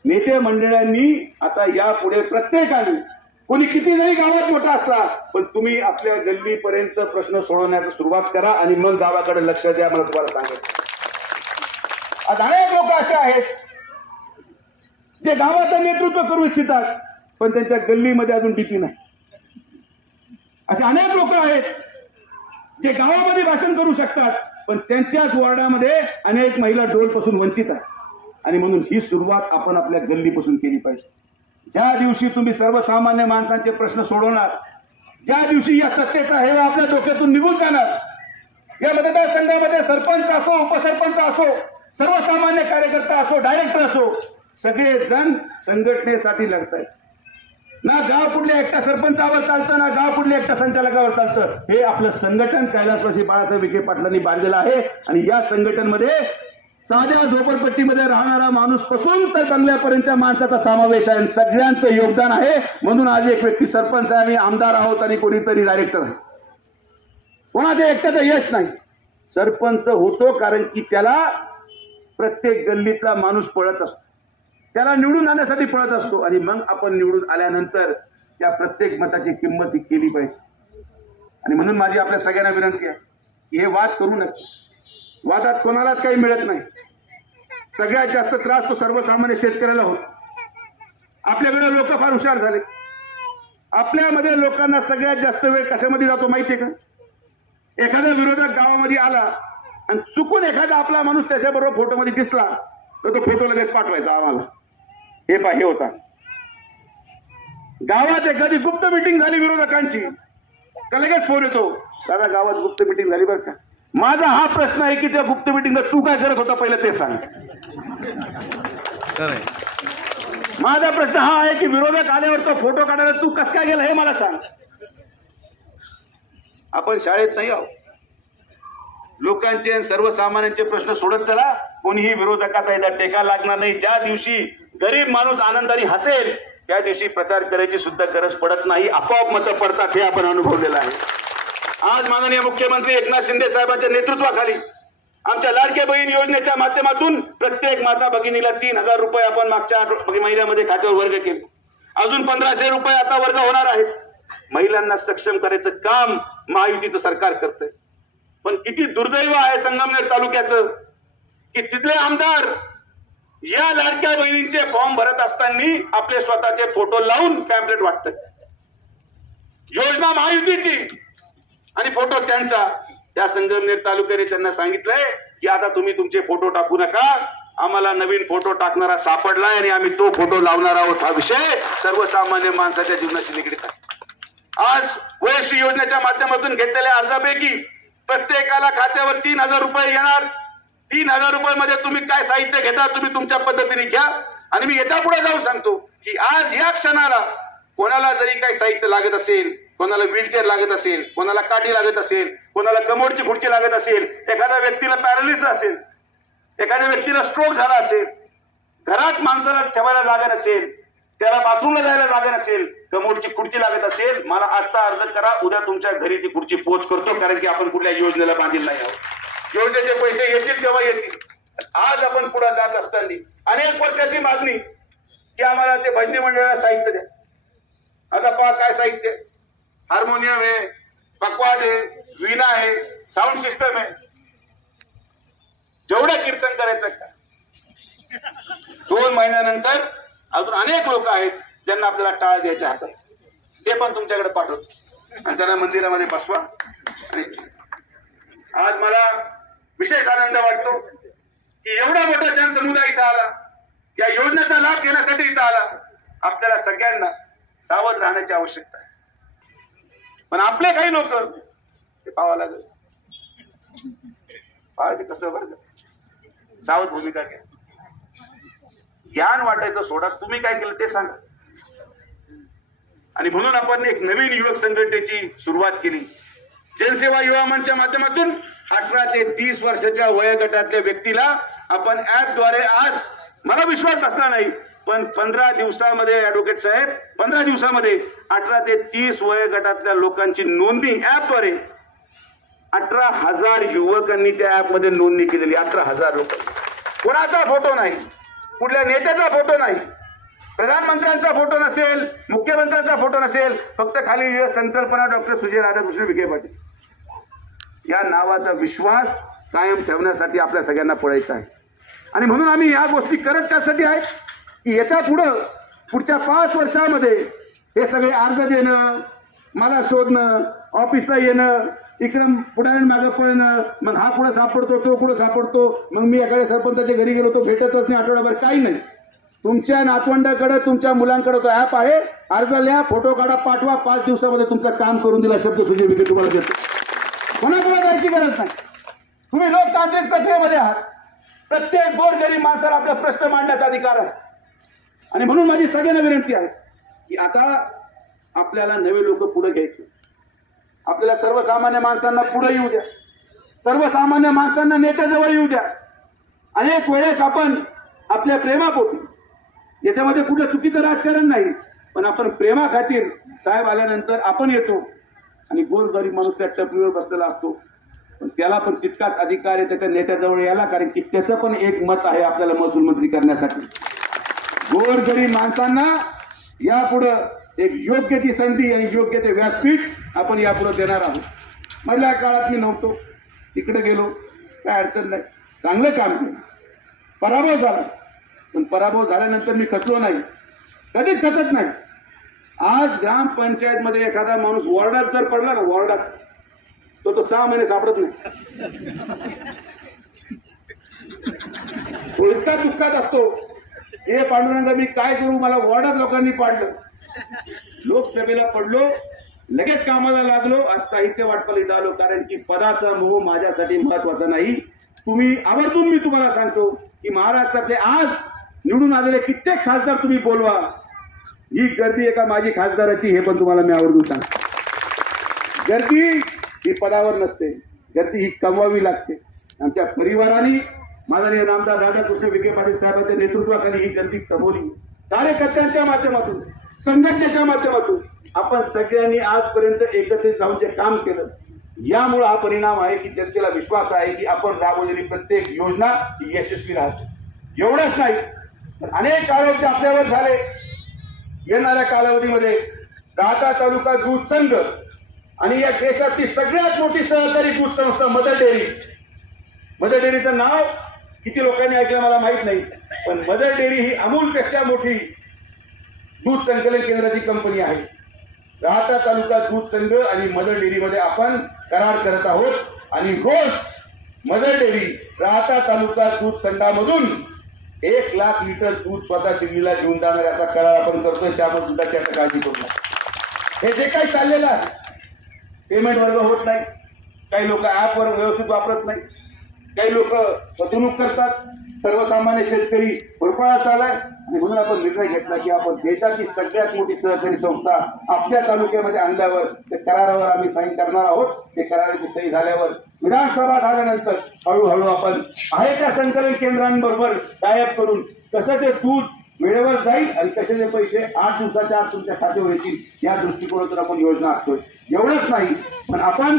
नेते मंडळांनी आता यापुढे प्रत्येकाने, कोणी किती जरी गावात मोठा असला, पण तुम्ही आपल्या गल्लीपर्यंत प्रश्न सोडवण्याची सुरुवात करा आणि मग गावाकडे लक्ष द्या. मला तुम्हाला सांगायचं, आज अनेक लोक असे आहेत जे गावाचं नेतृत्व करू इच्छितात पण त्यांच्या गल्लीमध्ये अजून डीपी नाही. असे अनेक लोक आहेत जे गावामध्ये भाषण करू शकतात पण त्यांच्याच वॉर्डामध्ये अनेक महिला डोलपासून वंचित आहेत. आणि म्हणून ही सुरुवात आपण आपल्या गल्लीपासून केली पाहिजे. ज्या दिवशी तुम्ही सर्वसामान्य माणसांचे प्रश्न सोडवणार, ज्या दिवशी या सत्तेचा हेवा आपल्या डोक्यातून निघून जाणार, या मतदारसंघामध्ये सरपंच असो, उपसरपंच असो, सर्वसामान्य कार्यकर्ता असो, डायरेक्टर असो, सगळेजण संघटनेसाठी लढतायत. ना गाव कुठल्या एकट्या सरपंचावर चालतं, ना गाव कुठल्या एकट्या संचालकावर चालतं. हे आपलं संघटन कैलासवासी बाळासाहेब विखे पाटलांनी बांधलेलं आहे. आणि या संघटनमध्ये साध्या झोपडपट्टीमध्ये राहणारा माणूस पासून तर बंगल्यापर्यंतच्या माणसाचा समावेश आहे. सगळ्यांचं योगदान आहे. म्हणून आज एक व्यक्ती सरपंच आहे, आम्ही आमदार आहोत आणि कोणीतरी डायरेक्टर आहे. कोणाच्या एकट्याचं यश नाही. सरपंच होतो कारण की त्याला प्रत्येक गल्लीतला माणूस पळत असतो, त्याला निवडून आणण्यासाठी पळत असतो. आणि मग आपण निवडून आल्यानंतर त्या प्रत्येक मताची किंमत ही केली पाहिजे. आणि म्हणून माझी आपल्या सगळ्यांना विनंती आहे की हे वाद करू नका. वादात कोणालाच काही मिळत नाही. सगळ्यात जास्त त्रास तो सर्वसामान्य शेतकऱ्याला होतो. आपल्याकडे लोक फार हुशार झाले. आपल्यामध्ये लोकांना सगळ्यात जास्त वेळ कशामध्ये जातो माहितीये का? एखादा विरोधक गावामध्ये आला आणि चुकून एखादा आपला माणूस त्याच्याबरोबर फोटोमध्ये दिसला तर तो फोटो लगेच पाठवायचा आम्हाला. हे होता. गावात एखादी गुप्त मिटिंग झाली विरोधकांची का लगेच फोन येतो, दादा गावात गुप्त मिटिंग झाली बरं का. माझा हा प्रश्न आहे की त्या गुप्त मिटिंगला तू काय करत होता पहिलं ते सांग. माझा प्रश्न हा आहे की विरोधक आल्यावर तो फोटो काढायला तू कस काय गेला हे मला सांग. आपण शाळेत नाही आहोत. लोकांचे आणि सर्वसामान्यांचे प्रश्न सोडत चला. कोणीही विरोधकाचा एकदा टेका लागणार नाही. ज्या दिवशी गरीब माणूस आनंदाने हसेल त्या दिवशी प्रचार करायची सुद्धा गरज पडत नाही. आपोआप मतं पडतात. हे आपण अनुभवलेलं आहे. आज माननीय मुख्यमंत्री एकनाथ शिंदे साहेबांच्या नेतृत्वाखाली आमच्या लाडक्या बहीण योजनेच्या माध्यमातून प्रत्येक माता भगिनीला 3,000 रुपये आपण मागच्या महिन्यामध्ये खात्यावर वर्ग केले. अजून 1,500 रुपये आता वर्ग होणार आहेत. महिलांना सक्षम करायचं काम महायुतीचं सरकार करतंय. पण किती दुर्दैव आहे संगमनेर तालुक्याचं की तिथले आमदार या लाडक्या बहिणींचे फॉर्म भरत असताना आपले स्वतःचे फोटो लावून पॅम्पलेट वाटतात. योजना महायुतीची आणि फोटो त्यांचा. त्या संगमनेर तालुक्याने त्यांना सांगितलंय की आता तुम्ही तुमचे फोटो टाकू नका, आम्हाला नवीन फोटो टाकणारा सापडलाय आणि आम्ही तो फोटो लावणार आहोत. हा विषय सर्वसामान्य माणसाच्या जीवनाशी निगडीत आहे. आज वयश्री योजनेच्या माध्यमातून घेतलेल्या अर्जापैकी प्रत्येकाला खात्यावर 3,000 रुपये येणार. 3,000 रुपयामध्ये तुम्ही काय साहित्य घेता तुम्ही तुमच्या पद्धतीने घ्या. आणि मी याच्या पुढे जाऊन सांगतो की आज या क्षणाला कोणाला जरी काही साहित्य लागत असेल, कोणाला व्हीलचेअर लागत असेल, कोणाला काठी लागत असेल, कोणाला कमोडची खुर्ची लागत असेल, एखाद्या व्यक्तीला पॅरालिसिस असेल, एखाद्या व्यक्तीला स्ट्रोक झाला असेल, घरात माणसाला ठेवायला जागा नसेल, त्याला बाथरूमला जायला जागा नसेल, कमोडची खुर्ची लागत असेल, मला आता अर्ज करा. उद्या तुमच्या घरी ती खुर्ची पोच करतो. कारण की आपण कुठल्या योजनेला बांधील नाही आहोत. योजनेचे पैसे येतील तेव्हा येतील. आज आपण पुढे जात असताना अनेक वर्षाची मागणी की आम्हाला ते भजनी मंडळाला साहित्य द्या. आता पहा काय साहित्य, हार्मोनियम आहे, पकवाज आहे, वीणा आहे, साऊंड सिस्टम आहे. जेवढं कीर्तन करायचं का 2 महिन्यानंतर अजून अनेक लोक आहेत ज्यांना आपल्याला टाळ द्यायच्या हातात. ते पण तुमच्याकडे पाठवतो आणि त्यांना मंदिरामध्ये बसवा. आणि आज मला विशेष आनंद वाटतो की एवढा मोठा जनसमुदाय इथं आला, या योजनेचा लाभ घेण्यासाठी इथं आला. आपल्याला सगळ्यांना सावध राहण्याची आवश्यकता आहे. पण आपले काही लोक ते पाहावं लागेल. पाहायचे कसं बरं, सावध भूमिका घ्या. ज्ञान वाटायचं सोडा, तुम्ही काय केलं ते सांगा. आणि म्हणून आपण एक नवीन युवक संघटनेची सुरुवात केली. जनसेवा युवा मंचच्या माध्यमातून 18 ते 30 वर्षाच्या वयोगटातल्या व्यक्तीला आपण ऍपद्वारे, आज मला विश्वास बसला नाही पण 15 दिवसामध्ये ऍडव्होकेट साहेब 15 दिवसामध्ये 18 ते 30 वयोगटातल्या लोकांची नोंदणी ऍपद्वारे 18,000 युवकांनी त्या ऍपमध्ये नोंदणी केलेली. 18,000 लोक. कोणाचा फोटो नाही, कुठल्या नेत्याचा फोटो नाही, प्रधानमंत्र्यांचा फोटो नसेल, मुख्यमंत्र्यांचा फोटो नसेल, फक्त खाली संकल्पना डॉक्टर सुजय राधाकृष्ण विखे पाटील या नावाचा विश्वास कायम ठेवण्यासाठी आपल्या सगळ्यांना पळायचं आहे. आणि म्हणून आम्ही या गोष्टी करत त्यासाठी आहे की याच्या पुढच्या 5 वर्षामध्ये हे सगळे अर्ज देणं, मला शोधणं, ऑफिसला येणं, इकडं पुढे मागं पळणं, मग हा पुढे सापडतो, तो पुढे सापडतो, मग मी एखाद्या सरपंचाच्या घरी गेलो तो भेटतच नाही आठवडाभर, काही नाही. तुमच्या नातवंडाकडे, तुमच्या मुलांकडे तो ऍप आहे. अर्ज लिहा, फोटो काढा, पाठवा. 5 दिवसामध्ये तुमचं काम करून दिला शब्द सुजय विखे तुम्हाला देतो. कोणाकडे जायची गरज नाही. तुम्ही लोकतांत्रिक प्रक्रियेमध्ये आहात. प्रत्येक गोरगरीब माणसाला आपला प्रश्न मांडण्याचा अधिकार आहे. आणि म्हणून माझी सगळ्यांना विनंती आहे की आता आपल्याला नवे लोक पुढे घ्यायचे. आपल्याला सर्वसामान्य माणसांना पुढे येऊ द्या, सर्वसामान्य माणसांना नेत्याजवळ येऊ द्या. अनेक वेळेस आपण आपल्या प्रेमापोटी, याच्यामध्ये कुठलं चुकीचं राजकारण नाही, पण आपण प्रेमाखातीर साहेब आल्यानंतर आपण येतो आणि गोरगरीब माणूस त्या टपरीवर बसलेला असतो, पण त्याला पण तितकाच अधिकार आहे त्याच्या नेत्याजवळ यायला, कारण की त्याचं पण एक मत आहे आपल्याला महसूल मंत्री करण्यासाठी. गोरगरीब माणसांना यापुढं एक योग्य ती संधी आणि योग्य ते व्यासपीठ आपण यापुढे देणार आहोत. मधल्या काळात मी नव्हतो, तिकडे गेलो, काय अडचण नाही, चांगलं काम केलं. पराभव झाला, पण पराभव झाल्यानंतर मी खचलो नाही, कधीच खचत नाही. आज ग्रामपंचायतमध्ये एखादा माणूस वॉर्डात जर पडला ना, वॉर्डात, तो 6 महिने सापडत नाही. तो इतका दुःखात असतो, हे पांडुरंग मी काय करू, मला वॉर्डात लोकांनी पाडलं. लोकसभेला पडलो, लगेच कामाला लागलो, आज साहित्य वाटपाला इथं आलो, कारण की पदाचा मोह माझ्यासाठी महत्वाचा नाही. तुम्ही आवर्जून मी तुम्हाला सांगतो की महाराष्ट्रातले आज निवडून आलेले कित्येक खासदार तुम्ही बोलवा, ही गर्दी एका माझी खासदाराची, हे पण तुम्हाला मी आवर्जून सांगतो. गर्दी ही पदावर नसते, गर्दी ही कमवावी लागते. आमच्या परिवाराने माननीय नामदार राधाकृष्ण विखे पाटील साहेबांच्या नेतृत्वाखाली ही गर्दी कमवली. कार्यकर्त्यांच्या माध्यमातून, संघटनेच्या माध्यमातून आपण सगळ्यांनी आजपर्यंत एकत्रित राहून जे काम केलं, यामुळे हा परिणाम आहे की जनतेला विश्वास आहे की आपण राबवलेली प्रत्येक योजना ही यशस्वी राहते. एवढंच नाही, तर अनेक काळोखे आपल्यावर झाले. येणाऱ्या कालावधीमध्ये राहता तालुका दूध संघ आणि या देशातली सगळ्यात मोठी सहकारी दूध संस्था मदर डेअरी, मदर डेअरीचं नाव किती लोकांनी ऐकलं मला माहित नाही, पण मदर डेअरी ही अमूलपेक्षा मोठी दूध संकलन केंद्राची कंपनी आहे. राहता तालुका दूध संघ आणि मदर डेअरीमध्ये आपण करार करत आहोत आणि रोज मदर डेअरी राहता तालुका दूध संघामधून 1 लाख लिटर दूध स्वतः दिल्लीला घेऊन जाणार असा करार आपण करतोय. त्यामुळे दुधाची आता काळजी करू नका. हे जे काही चाललेलं आहे, पेमेंट वर्ग होत नाही, काही लोक ऍपवर व्यवस्थित वापरत नाही, काही लोक फसवणूक करतात, सर्वसामान्य शेतकरी होरपळा चाललाय. आणि म्हणून आपण निर्णय घेतला की आपण देशाची सगळ्यात मोठी सहकारी संस्था आपल्या तालुक्यामध्ये आणल्यावर ते करारावर आम्ही साईन करणार आहोत. ते कराराची सही झाल्यावर विधानसभा झाल्यानंतर हळूहळू आपण आहे त्या संकलन केंद्रांबरोबर टायअप करून कसं ते दूध वेळेवर जाईल आणि कसे ते पैसे 8 दिवसाच्या आत तुमच्या खात्यावर येतील, या दृष्टिकोनातून आपण योजना आखतोय. एवढंच नाही, पण आपण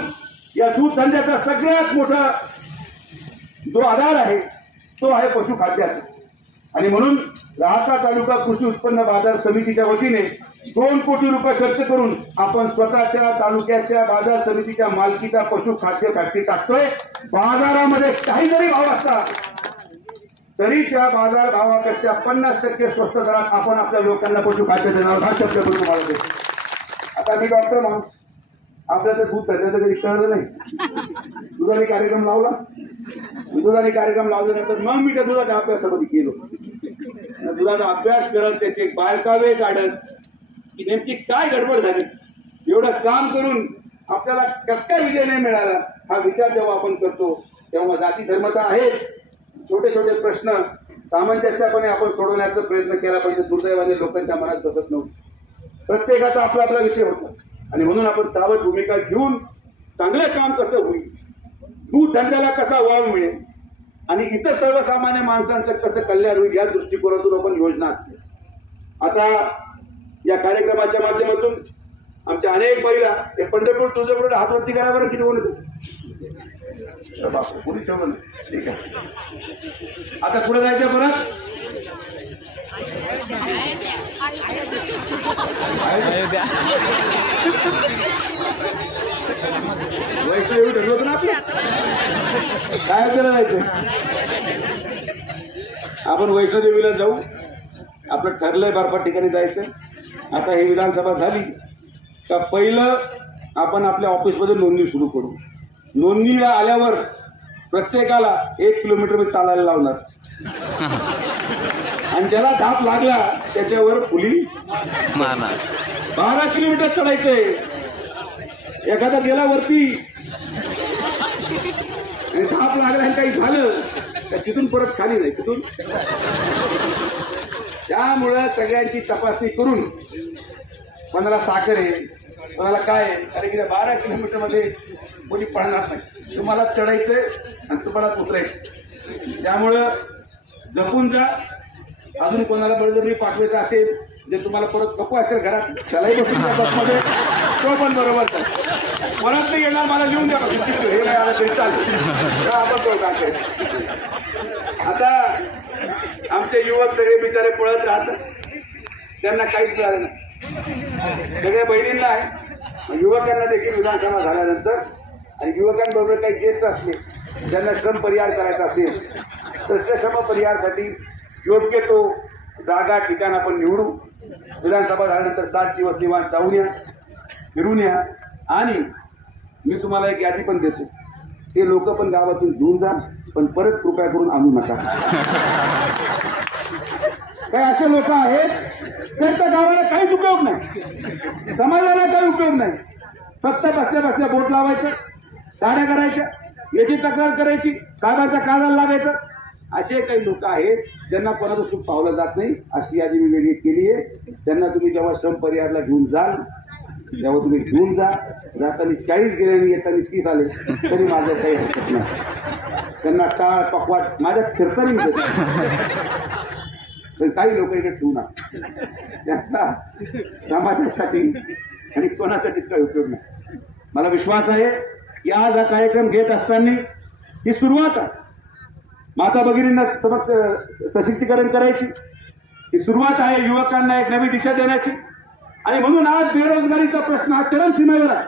या दूध धंद्याचा सगळ्यात मोठा जो आधार आहे तो आहे पशुखाद्याचा. आणि म्हणून राहता तालुका कृषी उत्पन्न बाजार समितीच्या वतीने 2 कोटी रुपये खर्च करून आपण स्वतःच्या तालुक्याच्या बाजार समितीच्या मालकीचा पशुखाद्य फॅक्टरी टाकतोय. बाजारामध्ये काही जरी भाव असला तरी त्या बाजार भावापेक्षा 50% स्वस्त दरात आपण आपल्या लोकांना पशुखाद्य देणार, हा शब्द मी तुम्हाला देतो. आता मी डॉक्टर माणूस, आपल्याला दूध धंद्याचं कधी कळलं नाही. दुधाने कार्यक्रम लावला, दुधाने कार्यक्रम लावल्यानंतर मग मी त्या दुधाच्या अभ्यासामध्ये गेलो. दुधाचा अभ्यास करत त्याचे बारकावे काढत की नेमकी काय गडबड झाली, एवढं काम करून आपल्याला कस काय विजय नाही मिळाला, हा विचार जेव्हा आपण करतो तेव्हा जाती धर्मता आहेच, छोटे छोटे प्रश्न सामंजस्यपणे आपण सोडवण्याचा प्रयत्न केला पाहिजे. दुर्दैवाने लोकांच्या मनात बसत नव्हतं, प्रत्येकाचा आपला आपला विषय होता. आणि म्हणून आपण सावध भूमिका घेऊन चांगलं काम कसं होईल, दूध धंद्याला कसा वाव मिळेल आणि इतर सर्वसामान्य माणसांचं कसं कल्याण होईल, या दृष्टिकोनातून आपण योजना आखली. आता या कार्यक्रमाच्या माध्यमातून आमच्या अनेक महिला हे पंढरपूर तुळजापूर हातवरती करावर किती बोलत होते, कोणी ठेवलं ठीक आहे. आता पुढे जायचं परत वैष्णवी ठरवत ना आपल्या काय केलं जायचं, आपण वैष्णोदेवीला जाऊ, आपलं ठरलंय बर्फाट ठिकाणी जायचं. आता ही विधानसभा झाली का पहिलं आपण आपल्या ऑफिसमध्ये नोंदणी सुरू करू. नोंदणीला आल्यावर प्रत्येकाला 1 किलोमीटर मी चालायला लावणार आणि ज्याला धाप लागला त्याच्यावर फुली मारणार. 12 किलोमीटर चढायचंय. एखादा गेला वरती आणि धाप लागला आणि काही झालं तर तिथून परत खाली नाही तिथून. त्यामुळं सगळ्यांची तपासणी करून कोणाला साखर आहे कोणाला काय आहे. कारण की 12 किलोमीटर मध्ये कोणी पळणार नाही. तुम्हाला चढायचंय आणि तुम्हाला उतरायचं. त्यामुळं जपून जा. अजून कोणाला बळजबरी पाठवायचं असेल जे तुम्हाला परत नको असेल घरात त्यालाही बसून त्या बसमध्ये तो पण बरोबर परत नाही येणार. मला लिहून द्या हे नाही आलं तरी चालेल. आपण तो सांगते. आता आमचे युवक सगळे बिचारे पळत राहतात त्यांना काहीच मिळालं नाही. सगळ्या बहिणींना आहे युवकांना देखील विधानसभा झाल्यानंतर आणि युवकांबरोबर काही ज्येष्ठ असले ज्यांना श्रम परिहार करायचा असेल तर श्रम परिहारसाठी योग्य तो जागा ठिकाण आपण निवडू. विधानसभा झाल्यानंतर 7 दिवस निवांत जाऊन या फिरून या. आणि मी तुम्हाला एक यादी पण देतो. ते लोक पण गावातून घेऊन जा पण परत कृपया करून आणू नका. काही असे लोक आहेत त्यांच्या गावाला काहीच उपयोग नाही. समाजाला काही उपयोग नाही. फक्त बसल्या बसल्या बोट लावायचं साड्या करायच्या याची तक्रार करायची साहेबांचा कानाला लागायचं. असे काही लोक आहेत ज्यांना कोणाचं सुख पावलं जात नाही. अशी यादी मी वेगळी केली आहे. त्यांना तुम्ही जेव्हा श्रम परिहारला घेऊन जाल तेव्हा तुम्ही घेऊन जा. जाताना 40 गेले आणि येताना 30 आले तरी माझं काही हरकत नाही. त्यांना टाळ पकवाट माझ्या खर्चाने मी पण काही लोक इकडे ठेवू नका. त्यांचा समाजासाठी आणि कोणासाठीच काही उपयोग नाही. मला विश्वास आहे की आज हा कार्यक्रम घेत असताना ही सुरुवात आहे. माता भगिनींना समक्ष सशक्तीकरण करायची ही सुरुवात आहे. युवकांना एक नवी दिशा देण्याची. आणि म्हणून आज बेरोजगारीचा प्रश्न हा चरमसीमेवर आहे.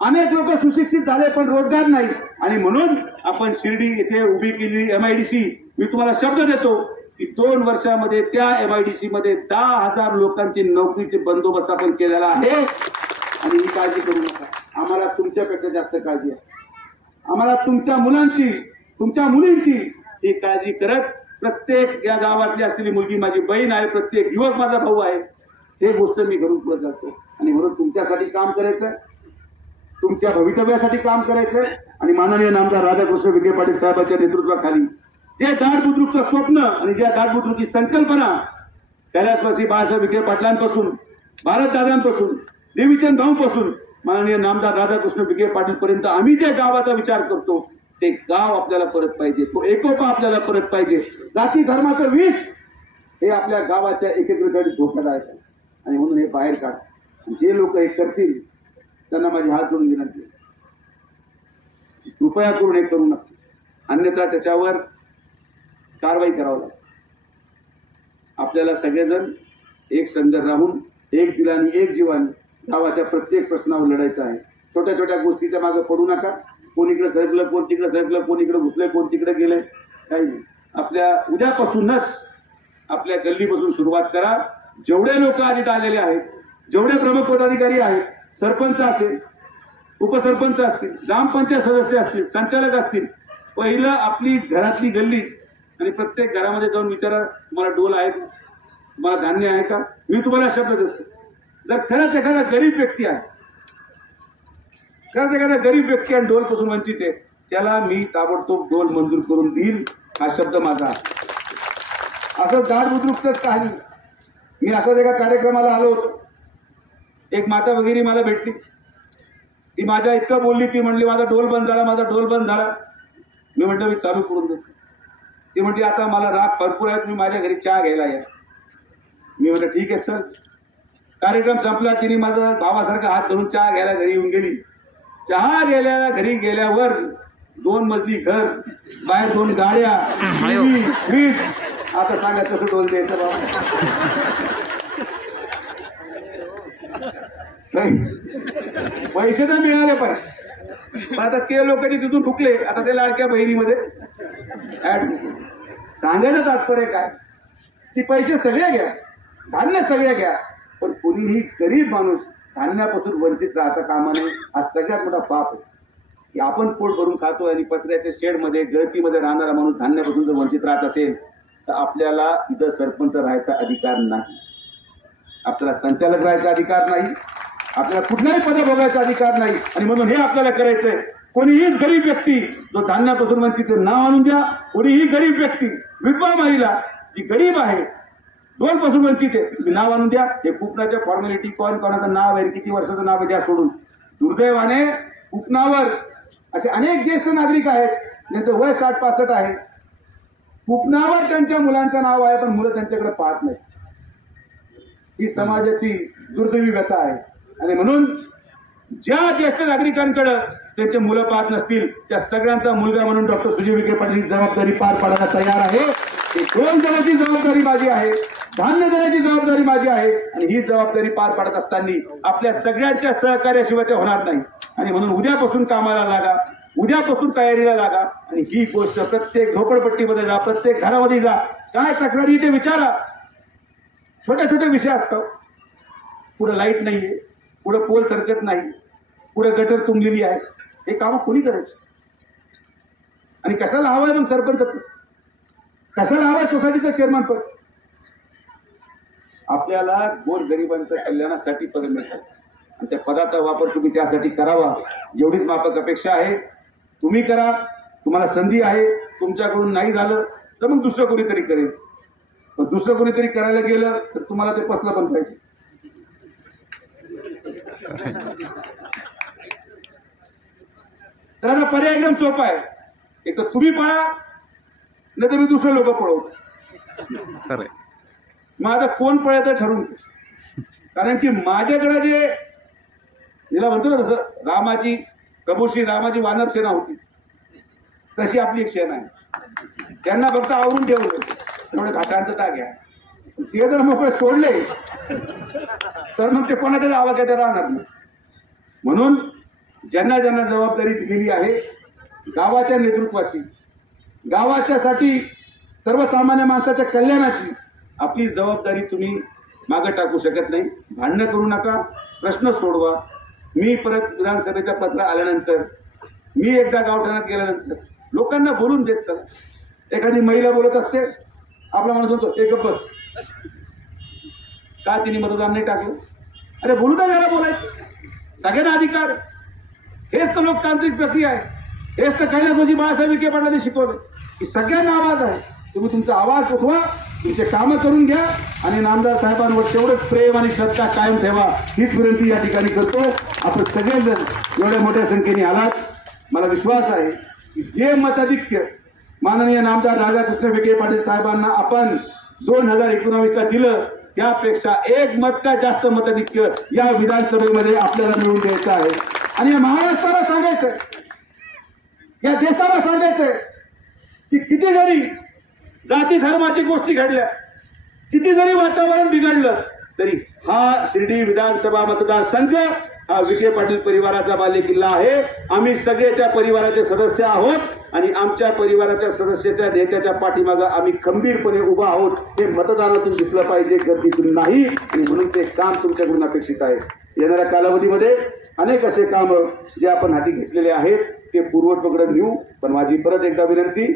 अनेक लोक सुशिक्षित झाले पण रोजगार नाही. आणि म्हणून आपण शिर्डी येथे उभी केलेली MIDC मी तुम्हाला शब्द देतो की 2 वर्षामध्ये त्या MIDC मध्ये 10,000 लोकांची नोकरीचे बंदोबस्त आपण केलेला आहे. आणि ही काळजी करू नका. आम्हाला तुमच्यापेक्षा जास्त काळजी आहे. आम्हाला तुमच्या मुलांची तुमच्या मुलींची ही काळजी करत प्रत्येक या गावातली असलेली मुलगी माझी बहीण आहे. प्रत्येक युवक माझा भाऊ आहे. हे गोष्ट मी घरून पुढे जातो. आणि म्हणून तुमच्यासाठी काम करायचं तुमच्या भवितव्यासाठी काम करायचं. आणि माननीय नामदार राधाकृष्ण विखे पाटील साहेबांच्या नेतृत्वाखाली जे दाट बुद्रुकचं स्वप्न आणि ज्या दाट बुद्रुकची संकल्पना कैलासवासी बाळासाहेब विखे पाटलांपासून भारतदादांपासून देवीचंद भाऊपासून माननीय नामदार राधाकृष्ण विखे पाटील पर्यंत आम्ही जे गावाचा विचार करतो ते गाव आपल्याला परत पाहिजे. तो एकोपा आपल्याला परत पाहिजे. जाती धर्माचं विष हे आपल्या गावाच्या एकीकृतीसाठी धोकादायक आहे. आणि म्हणून हे बाहेर काढ. जे लोक हे करतील त्यांना माझी हात जोडून विनंती कृपया करून हे करू नका. अन्यथा त्याच्यावर कारवाई करावं लागेल. आपल्याला सगळेजण एक संघ राहून एक दिलानी एक जीवानी गावाच्या प्रत्येक प्रश्नावर लढायचं आहे. छोट्या छोट्या गोष्टीच्या मागे पडू नका. कोण इकडे सरकलं कोण तिकडे सरकलं कोण इकडे घुसले कोण तिकडे गेले काही नाही. आपल्या उद्यापासूनच आपल्या गल्लीपासून सुरुवात करा. जेवढे लोक आधी आलेले आहेत जेवढे प्रमुख पदाधिकारी आहेत सरपंच असेल उपसरपंच असतील ग्रामपंचायत सदस्य असतील संचालक असतील पहिलं आपली घरातली गल्ली आणि प्रत्येक घरामध्ये जाऊन विचारा तुम्हाला डोल आहे का तुम्हाला धान्य आहे का. मी तुम्हाला शब्द देतो जर खरंच एखादा गरीब व्यक्ती आहे खरंच एखादा गरीब व्यक्ती आणि डोलपासून वंचित आहे त्याला मी ताबडतोब डोल मंजूर करून देईल. हा शब्द माझा. असं दाट बुद्रुकच काही. मी असाच एका कार्यक्रमाला आलो होतो. एक माता वगैरे मला भेटली. ती माझ्या इतकं बोलली. ती म्हणली माझा डोल बंद झाला माझा डोल बंद झाला. मी म्हटलं मी चालू करून देतो. ती म्हटली आता मला राग भरपूर आहे तुम्ही माझ्या घरी चहा घ्यायला या. मी म्हटलं ठीक आहे चल. कार्यक्रम संपला. तिने माझा भावासारखा हात धरून चहा घ्यायला घरी येऊन गेली. चहा गेल्या घरी गेल्यावर 2 मजली घर बाहेर 2 गाड्या फ्रीज. आता सांगा कसं डोल द्यायचं बाबा. पैसे तर मिळाले पण आता ते लोकांनी तिथून फुकले. आता ते लाडक्या बहिणीमध्ये ऍड. सांगायचं तात्पर्य काय की पैसे सगळे घ्या धान्य सगळे घ्या पण कोणीही गरीब माणूस धान्यापासून वंचित राहता कामा नये. हा सगळ्यात मोठा पाप आहे की आपण पोट भरून खातो आणि पत्र्याच्या शेडमध्ये गळतीमध्ये राहणारा माणूस धान्यापासून जर वंचित राहत असेल तर आपल्याला इथं सरपंच राहायचा अधिकार नाही. आपल्याला संचालक राहायचा अधिकार नाही. आपल्याला कुठल्याही पद भोगायचा अधिकार नाही. आणि म्हणून हे आपल्याला करायचंय कोणीही गरीब व्यक्ती जो धान्यापासून वंचित आहे, नाव आणून द्या. कोणीही गरीब व्यक्ती, विधवा महिला जी गरीब आहे, 2 पासून वंचित आहे, तुम्ही नाव आणून द्या. हे कुपनाच्या फॉर्मॅलिटी, कोण कोणाचं नाव आहे, किती वर्षाचं नाव आहे द्या सोडून. दुर्दैवाने कुपनावर असे अनेक ज्येष्ठ नागरिक आहेत ज्यांचं वय 60-65 आहे. कुपनावर त्यांच्या मुलांचं नाव आहे, पण मुलं त्यांच्याकडे पाहत नाही. ही समाजाची दुर्दैवी व्यथा आहे. आणि म्हणून ज्या ज्येष्ठ नागरिकांकडे त्यांचे मुलं पाहत नसतील त्या सगळ्यांचा मुलगा म्हणून डॉक्टर सुजय विखे पाटील ही जबाबदारी पार पाडायला तयार आहे. ही ड्रोन देण्याची जबाबदारी माझी आहे, धान्य देण्याची जबाबदारी माझी आहे. आणि ही जबाबदारी पार पाडत असताना आपल्या सगळ्यांच्या सहकार्याशिवाय ते होणार नाही. आणि म्हणून उद्यापासून कामाला लागा, उद्यापासून तयारीला लागा. आणि ही गोष्ट प्रत्येक झोपडपट्टीमध्ये जा, प्रत्येक घरामध्ये जा, काय तक्रारी ते विचारा. छोटे छोटे विषय असतात. पुढे लाईट नाहीये, पुढे पोल सरकत नाही, पुढे गटर तुंबलेली आहे, हे काम कोणी करायचं? आणि कशाला हवाय मग सरपंच, कशाला हवाय सोसायटीचं चेअरमन पद? आपल्याला गोरगरिबांच्या कल्याणासाठी पद मिळतात आणि त्या पदाचा वापर तुम्ही त्यासाठी करावा एवढीच माफक अपेक्षा आहे. तुम्ही करा, तुम्हाला संधी आहे. तुमच्याकडून नाही झालं तर मग दुसरं कोणीतरी करेल. पण दुसरं कोणीतरी करायला गेलं तर तुम्हाला ते पसलं पण पाहिजे. तर आता पर्याय एकदम सोपा आहे. एक तर तुम्ही पळा, नाही तर मी दुसरे लोक पळवतो. खरंय. मग आता कोण पळायचं ठरवून घे. कारण की माझ्याकडे जे तिला म्हणतो ना तसं रामाची प्रभू श्री रामाची वानर सेना होती, तशी आपली एक सेना आहे. त्यांना फक्त आवरून ठेवलं, तेवढे घाटांतता घ्या. ते जर मोकळे सोडले तर मग ते कोणाच्या आवाक्यात राहणार नाही. म्हणून ज्यांना ज्यांना जबाबदारी दिलेली आहे गावाच्या नेतृत्वाची, गावाच्यासाठी सर्वसामान्य माणसाच्या कल्याणाची, आपली जबाबदारी तुम्ही मागे टाकू शकत नाही. भांडणं करू नका, प्रश्न सोडवा. मी परत विधानसभेच्या पत्र आल्यानंतर, मी एकदा गावठाणात गेल्यानंतर लोकांना बोलून देत चला. एखादी महिला बोलत असते, आपला माणूस म्हणतो एक बस, का तिने मतदान नाही टाकलं? अरे बोलू द्या, याला बोलायचं, सगळ्यांना अधिकार. हेच तर लोकतांत्रिक प्रक्रिया आहे. हेच तर कैलासवासी बाळासाहेब विखे पाटलांनी शिकवलं की सगळ्यांना आवाज आहे. तुम्ही तुमचा आवाज उठवा, तुमचे कामं करून घ्या आणि नामदार साहेबांवर तेवढंच प्रेम आणि श्रद्धा कायम ठेवा. हीच विनंती या ठिकाणी करतो. आपण सगळेजण एवढ्या मोठ्या संख्येने आलात. मला विश्वास आहे की जे मताधिक्य माननीय नामदार राधाकृष्ण विखे पाटील साहेबांना आपण 2019ला दिलं, त्यापेक्षा 1 मत का जास्त मताधिक्य या विधानसभेमध्ये आपल्याला मिळवून द्यायचं आहे. आणि या महाराष्ट्राला सांगायचंय, या देशाला सांगायचंय की किती जरी जाती धर्माची गोष्टी घडल्या, किती जरी वातावरण बिघडलं, तरी हा शिर्डी विधानसभा मतदारसंघ हा विखे पाटील परिवाराचा बालेकिल्ला आहे. आम्ही सगळे त्या परिवाराचे सदस्य आहोत आणि आमच्या परिवाराच्या सदस्याच्या नेत्याच्या पाठीमागे आम्ही खंबीरपणे उभा आहोत. हे मतदानातून दिसलं पाहिजे, गर्दीतून नाही. आणि म्हणून ते काम तुमच्याकडून अपेक्षित आहे. येणाऱ्या कालावधीमध्ये अनेक असे काम जे आपण हाती घेतलेले आहेत ते पूर्वत्वाकडे नेऊ. पण माझी परत एकदा विनंती,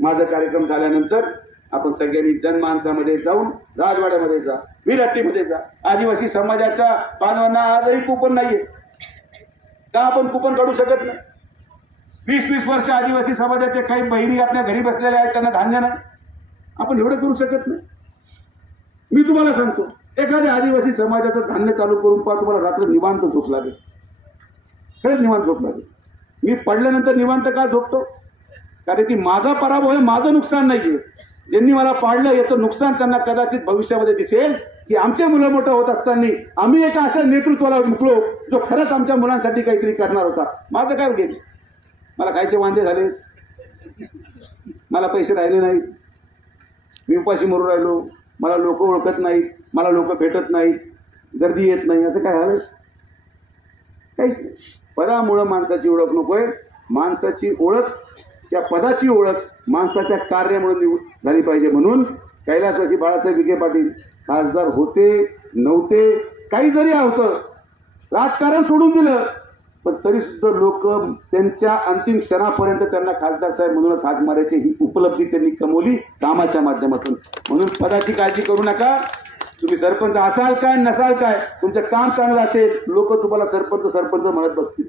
माझा कार्यक्रम झाल्यानंतर आपण सगळ्यांनी जनमानसामध्ये जाऊन राजवाड्यामध्ये जा, विराटीमध्ये जा. आदिवासी समाजाच्या बांधवांना आजही कुपन नाहीये. का आपण कुपन काढू शकत नाही? 20-20 वर्ष आदिवासी समाजाच्या काही बहिणी आपल्या घरी बसलेल्या आहेत, त्यांना धान्य नाही. आपण एवढं करू शकत नाही? मी तुम्हाला सांगतो, एखाद्या आदिवासी समाजाचं धान्य चालू करून पहा, तुम्हाला रात्र निवांत झोप लागेल. खरंच निवांत झोप लागेल. मी पडल्यानंतर निवांत का झोपतो? कारण की माझा पराभव आहे, माझं नुकसान नाहीये. ज्यांनी मला पाडलं याचं नुकसान त्यांना कदाचित भविष्यामध्ये दिसेल की आमचे मुलं मोठं होत असताना आम्ही एका अशा नेतृत्वाला मुकलो जो खरंच आमच्या मुलांसाठी काहीतरी करणार होता. माझं काय घेईल? मला खायचे वांदे झाले, मला पैसे राहिले नाहीत, मी उपाशी मरू राहिलो, मला लोक ओळखत नाहीत, मला लोक भेटत नाहीत, गर्दी येत नाही, असं काय झालं? काहीच नाही. पदामुळं माणसाची ओळख नकोय. माणसाची ओळख, त्या पदाची ओळख माणसाच्या कार्यामुळे झाली पाहिजे. म्हणून कैलासवासी बाळासाहेब विखे पाटील खासदार होते नव्हते, काही जरी होतं, राजकारण सोडून दिलं, पण तरी सुद्धा लोक त्यांच्या अंतिम क्षणापर्यंत त्यांना खासदार साहेब म्हणूनच हाक मारायची. ही उपलब्धी त्यांनी कमवली कामाच्या माध्यमातून. म्हणून पदाची काळजी करू नका. तुम्ही सरपंच असाल काय नसाल काय, तुमचं काम चांगलं असेल, लोक तुम्हाला सरपंच म्हणत बसतील.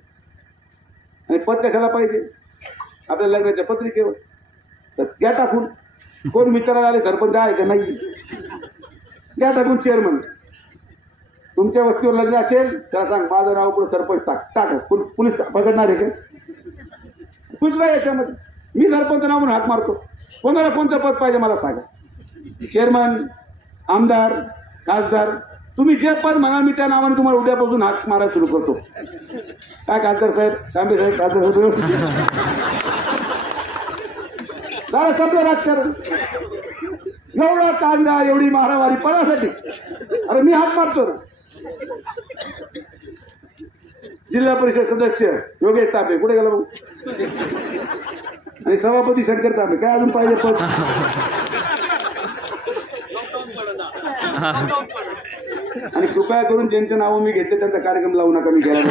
आणि पद कशाला पाहिजे आपल्या लग्नाच्या पत्रिकेवर? तर द्या टाकून. कोण मित्राला आले सरपंच आहे का? नाही. द्या टाकून चेअरमन. तुमच्या वस्तीवर लग्न असेल त्याला सांग माझं नाव पुढे सरपंच टाक. पोलीस बघणार आहे का? कुछ नाही याच्यामध्ये. मी सरपंच नाव म्हणून हाक मारतो. कोणाला कोणतं पद पाहिजे मला सांगा. चेअरमन, आमदार, खासदार, तुम्ही जे पद म्हणा मी त्या नावाने तुम्हाला उद्यापासून हाक मारायला सुरू करतो. काय खासदार साहेब, तांबे साहेब, खासदार साहेब, झालं संपलं राजकारण. एवढा कांदा, एवढी मारामारी पदासाठी. अरे मी हाक मारतो. जिल्हा परिषद सदस्य योगेश तांबे कुठे गेला भाऊ? आणि सभापती शंकर तांबे. काय अजून पाहिजे पद? आणि कृपया करून ज्यांचे नावं मी घेतले त्यांचा कार्यक्रम लावू नका. मी गेला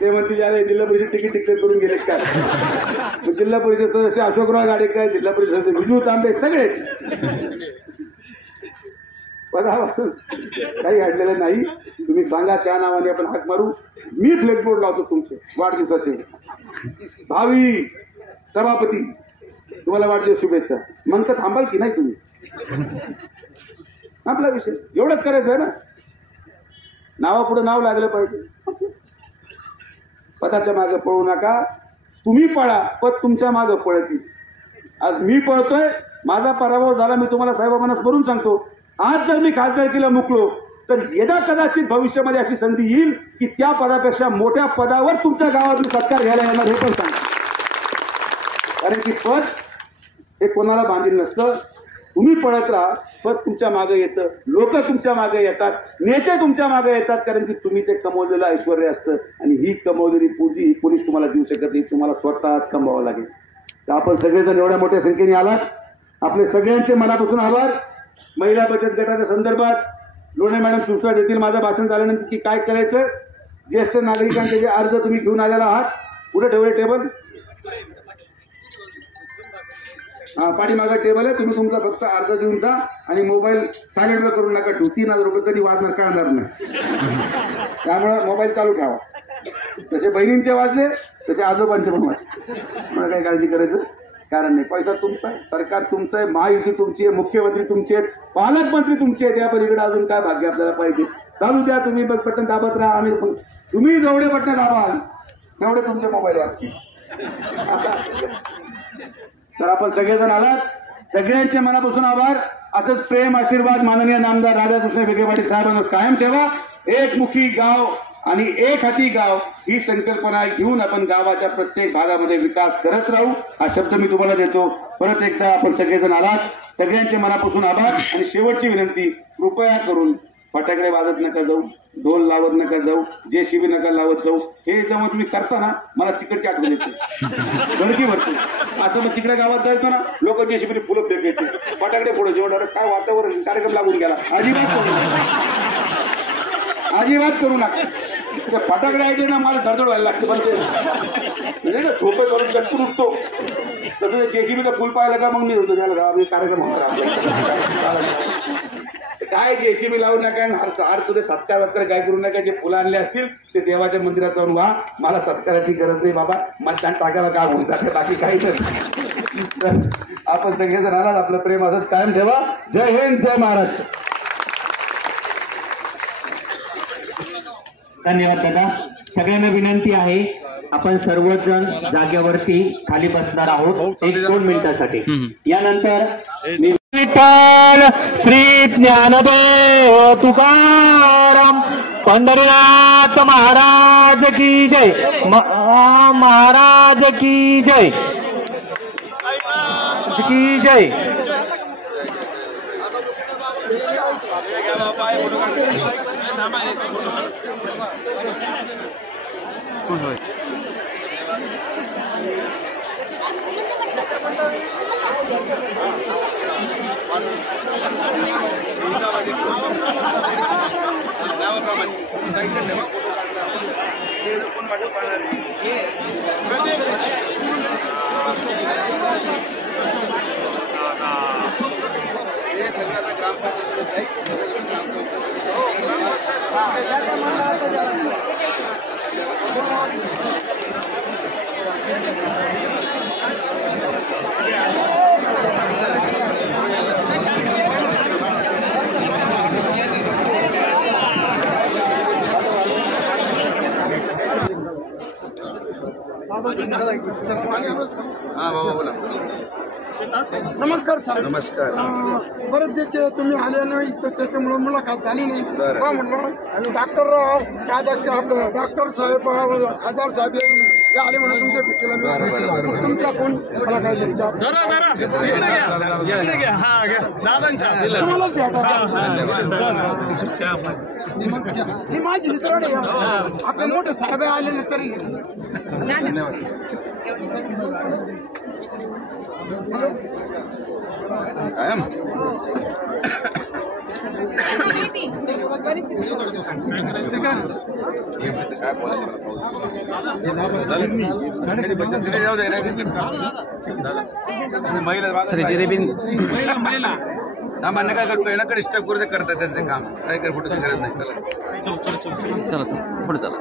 ते म्हणते ज्याला जिल्हा परिषद तिकीट डिक्लेअर करून गेले काय? जिल्हा परिषद सदस्य अशोकराव गाडेकर, जिल्हा परिषद सदस्य विजू तांबे, सगळेच पदापासून काही अडलेलं नाही. तुम्ही सांगा त्या नावाने आपण हाक मारू. मी फ्लेक्सबोर्ड लावतो तुमचे वाढदिवसाचे. भावी सभापती तुम्हाला वाढदिवस शुभेच्छा म्हणतात. थांबाल की नाही तुम्ही? आपला विषय एवढंच करायचं आहे ना. नावापुढे नाव लागलं पाहिजे. पदाच्या मागे पळू नका. तुम्ही पळा, पद तुमच्या मागे पळतील. आज मी पळतोय, माझा पराभव झाला. मी तुम्हाला साहेबांना स्मरून सांगतो, आज जर मी खासदारकीला मुकलो तर यदा कदाचित भविष्यामध्ये अशी संधी येईल की त्या पदापेक्षा मोठ्या पदावर तुमच्या गावातून सत्कार घ्यायला येणार. हे पण सांगा. कारण की पद हे कोणाला बांधील नसतं. तुम्ही पळत राहा, पद तुमच्या मागे येतं, लोक तुमच्या मागे येतात, नेते तुमच्या मागे येतात. कारण की तुम्ही ते कमवलेलं ऐश्वर असतं आणि ही कमवलेली पुंजी ही कोणीच तुम्हाला देऊ शकत नाही. तुम्हाला स्वतःच कमवावं लागेल. तर आपण सगळेजण एवढ्या मोठ्या संख्येने आलात, आपले सगळ्यांचे मनापासून आभार. महिला बचत गटाच्या संदर्भात लोणे मॅडम सूचना देतील माझं भाषण झाल्यानंतर की काय करायचं. ज्येष्ठ नागरिकांचे जे अर्ज तुम्ही घेऊन आलेला आहात, कुठे ठेवले टेबल? पाठीमागा टेबल आहे. तुम्ही तुमचा फक्त अर्ज देऊन जा आणि मोबाईल सायलेंटवर करून नका ठेवू. 3,000 रुपये कधी वाजणार कळणार नाही. त्यामुळे मोबाईल चालू ठेवा. जसे बहिणींचे वाजले तसे आजोबांचे पण वाजले. मला काही काळजी करायचं कारण नाही. पैसा तुमचा आहे, सरकार तुमचं आहे, महायुती तुमची आहे, मुख्यमंत्री तुमचे आहेत, पालकमंत्री तुमचे आहेत. या पलीकडे अजून काय भाग्य आपल्याला पाहिजे? चालू द्या. तुम्ही बटन दाबत राहा. आम्ही तुम्ही जेवढे बटन दाबाल तेवढे तुमचे मोबाईल वाजतील. तर आपण सगळेजण आलात, सगळ्यांचे मनापासून आभार. असंच प्रेम आशीर्वाद माननीय नामदार राधाकृष्ण विखे पाटील साहेबांना कायम ठेवा. एकमुखी गाव आणि एक हाती गाव ही संकल्पना घेऊन आपण गावाच्या प्रत्येक भागामध्ये विकास करत राहू. हा शब्द मी तुम्हाला देतो. परत एकदा आपण सगळेजण आलात, सगळ्यांचे मनापासून आभार. आणि शेवटची विनंती, कृपया करून फटाकडे वाजत नका जाऊ, ढोल लावत नका जाऊ, जेसीबी नका लावत जाऊ. हे जेव्हा तुम्ही करता ना मला तिकडची आठवण येते, गडकी भरते. असं मग तिकडे गावात जायचो ना, लोक जेसीबी फुलं फेकायचे, फटाकडे पुढे जेवढं काय वातावरण कार्यक्रम लागून गेला. अजिबात करू नका. फटाकडे ऐकले ना मला धडधड व्हायला लागते. पण ते झोपेत वरून गटकून उठतो. तसं जेसीबीचं फुल पाहिलं का मग मी होतो त्याला गावामध्ये कार्यक्रम होता. काय जेसीबी लावू नका. हार तुझे सत्कार वत्कार काय करू नका. जे फुलं आणले असतील ते देवाच्या मंदिरात जाऊन व्हा. मला सत्काराची गरज नाही बाबा. मतदान टाकायला काम होऊन जाते, बाकी काही नाही. आपण सगळेजण आलात, आपलं प्रेम असंच कायम ठेवा. जय हिंद, जय महाराष्ट्र. धन्यवाद दादा. सगळ्यांना विनंती आहे, आपण सर्वजण जागेवरती खाली बसणार आहोत 1-2 मिनिटासाठी. यानंतर मी विठ्ठल श्री ज्ञानदेव तुकाराम पंढरीनाथ महाराज की जय. महाराज की जय की जय. ग्रामपंचायत हां बाबा बोला. नमस्कार साहेब. नमस्कार. बरेच त्याचे तुम्ही आले नाही तर त्याच्यामुळे मुलाखत झाली नाही. बरं. का म्हणलं आणि डॉक्टर आपलं डॉक्टर साहेब खासदार साहेब हे आले म्हणून तुमच्या भेटीला मी तुमच्या फोन तुम्हालाच भेटा ही माझी मित्र आपले मोठे साहेब आलेले तरी कायम मान्य काय करू काय ना डिस्टर्ब करू ते करतात त्यांचे काम काय कर फोटोची गरज नाही. चला चला पुढे चला.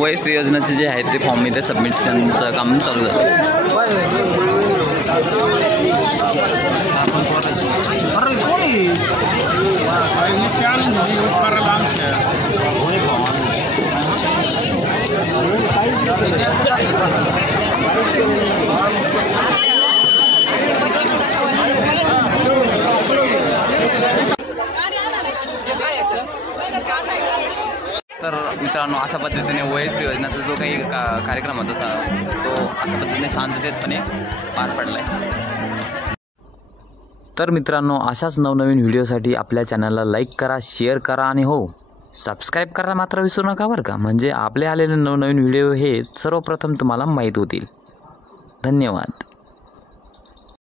वयस्क योजनेचे जे आहेत ते फॉर्म इथे सबमिशनचं काम चालू झालं. तर मित्रांनो अशा पद्धतीने वयस्क योजनेचा जो काही कार्यक्रम होता तो अशा पद्धतीने शांततेतपणे पार पडला आहे. तर मित्रांनो अशाच नवनवीन व्हिडिओसाठी आपल्या चॅनलला लाईक करा, शेअर करा आणि हो सबस्क्राईब करायला मात्र विसरू नका बरं का. म्हणजे आपले आलेले नवनवीन व्हिडिओ हे सर्वप्रथम तुम्हाला माहीत होतील. धन्यवाद.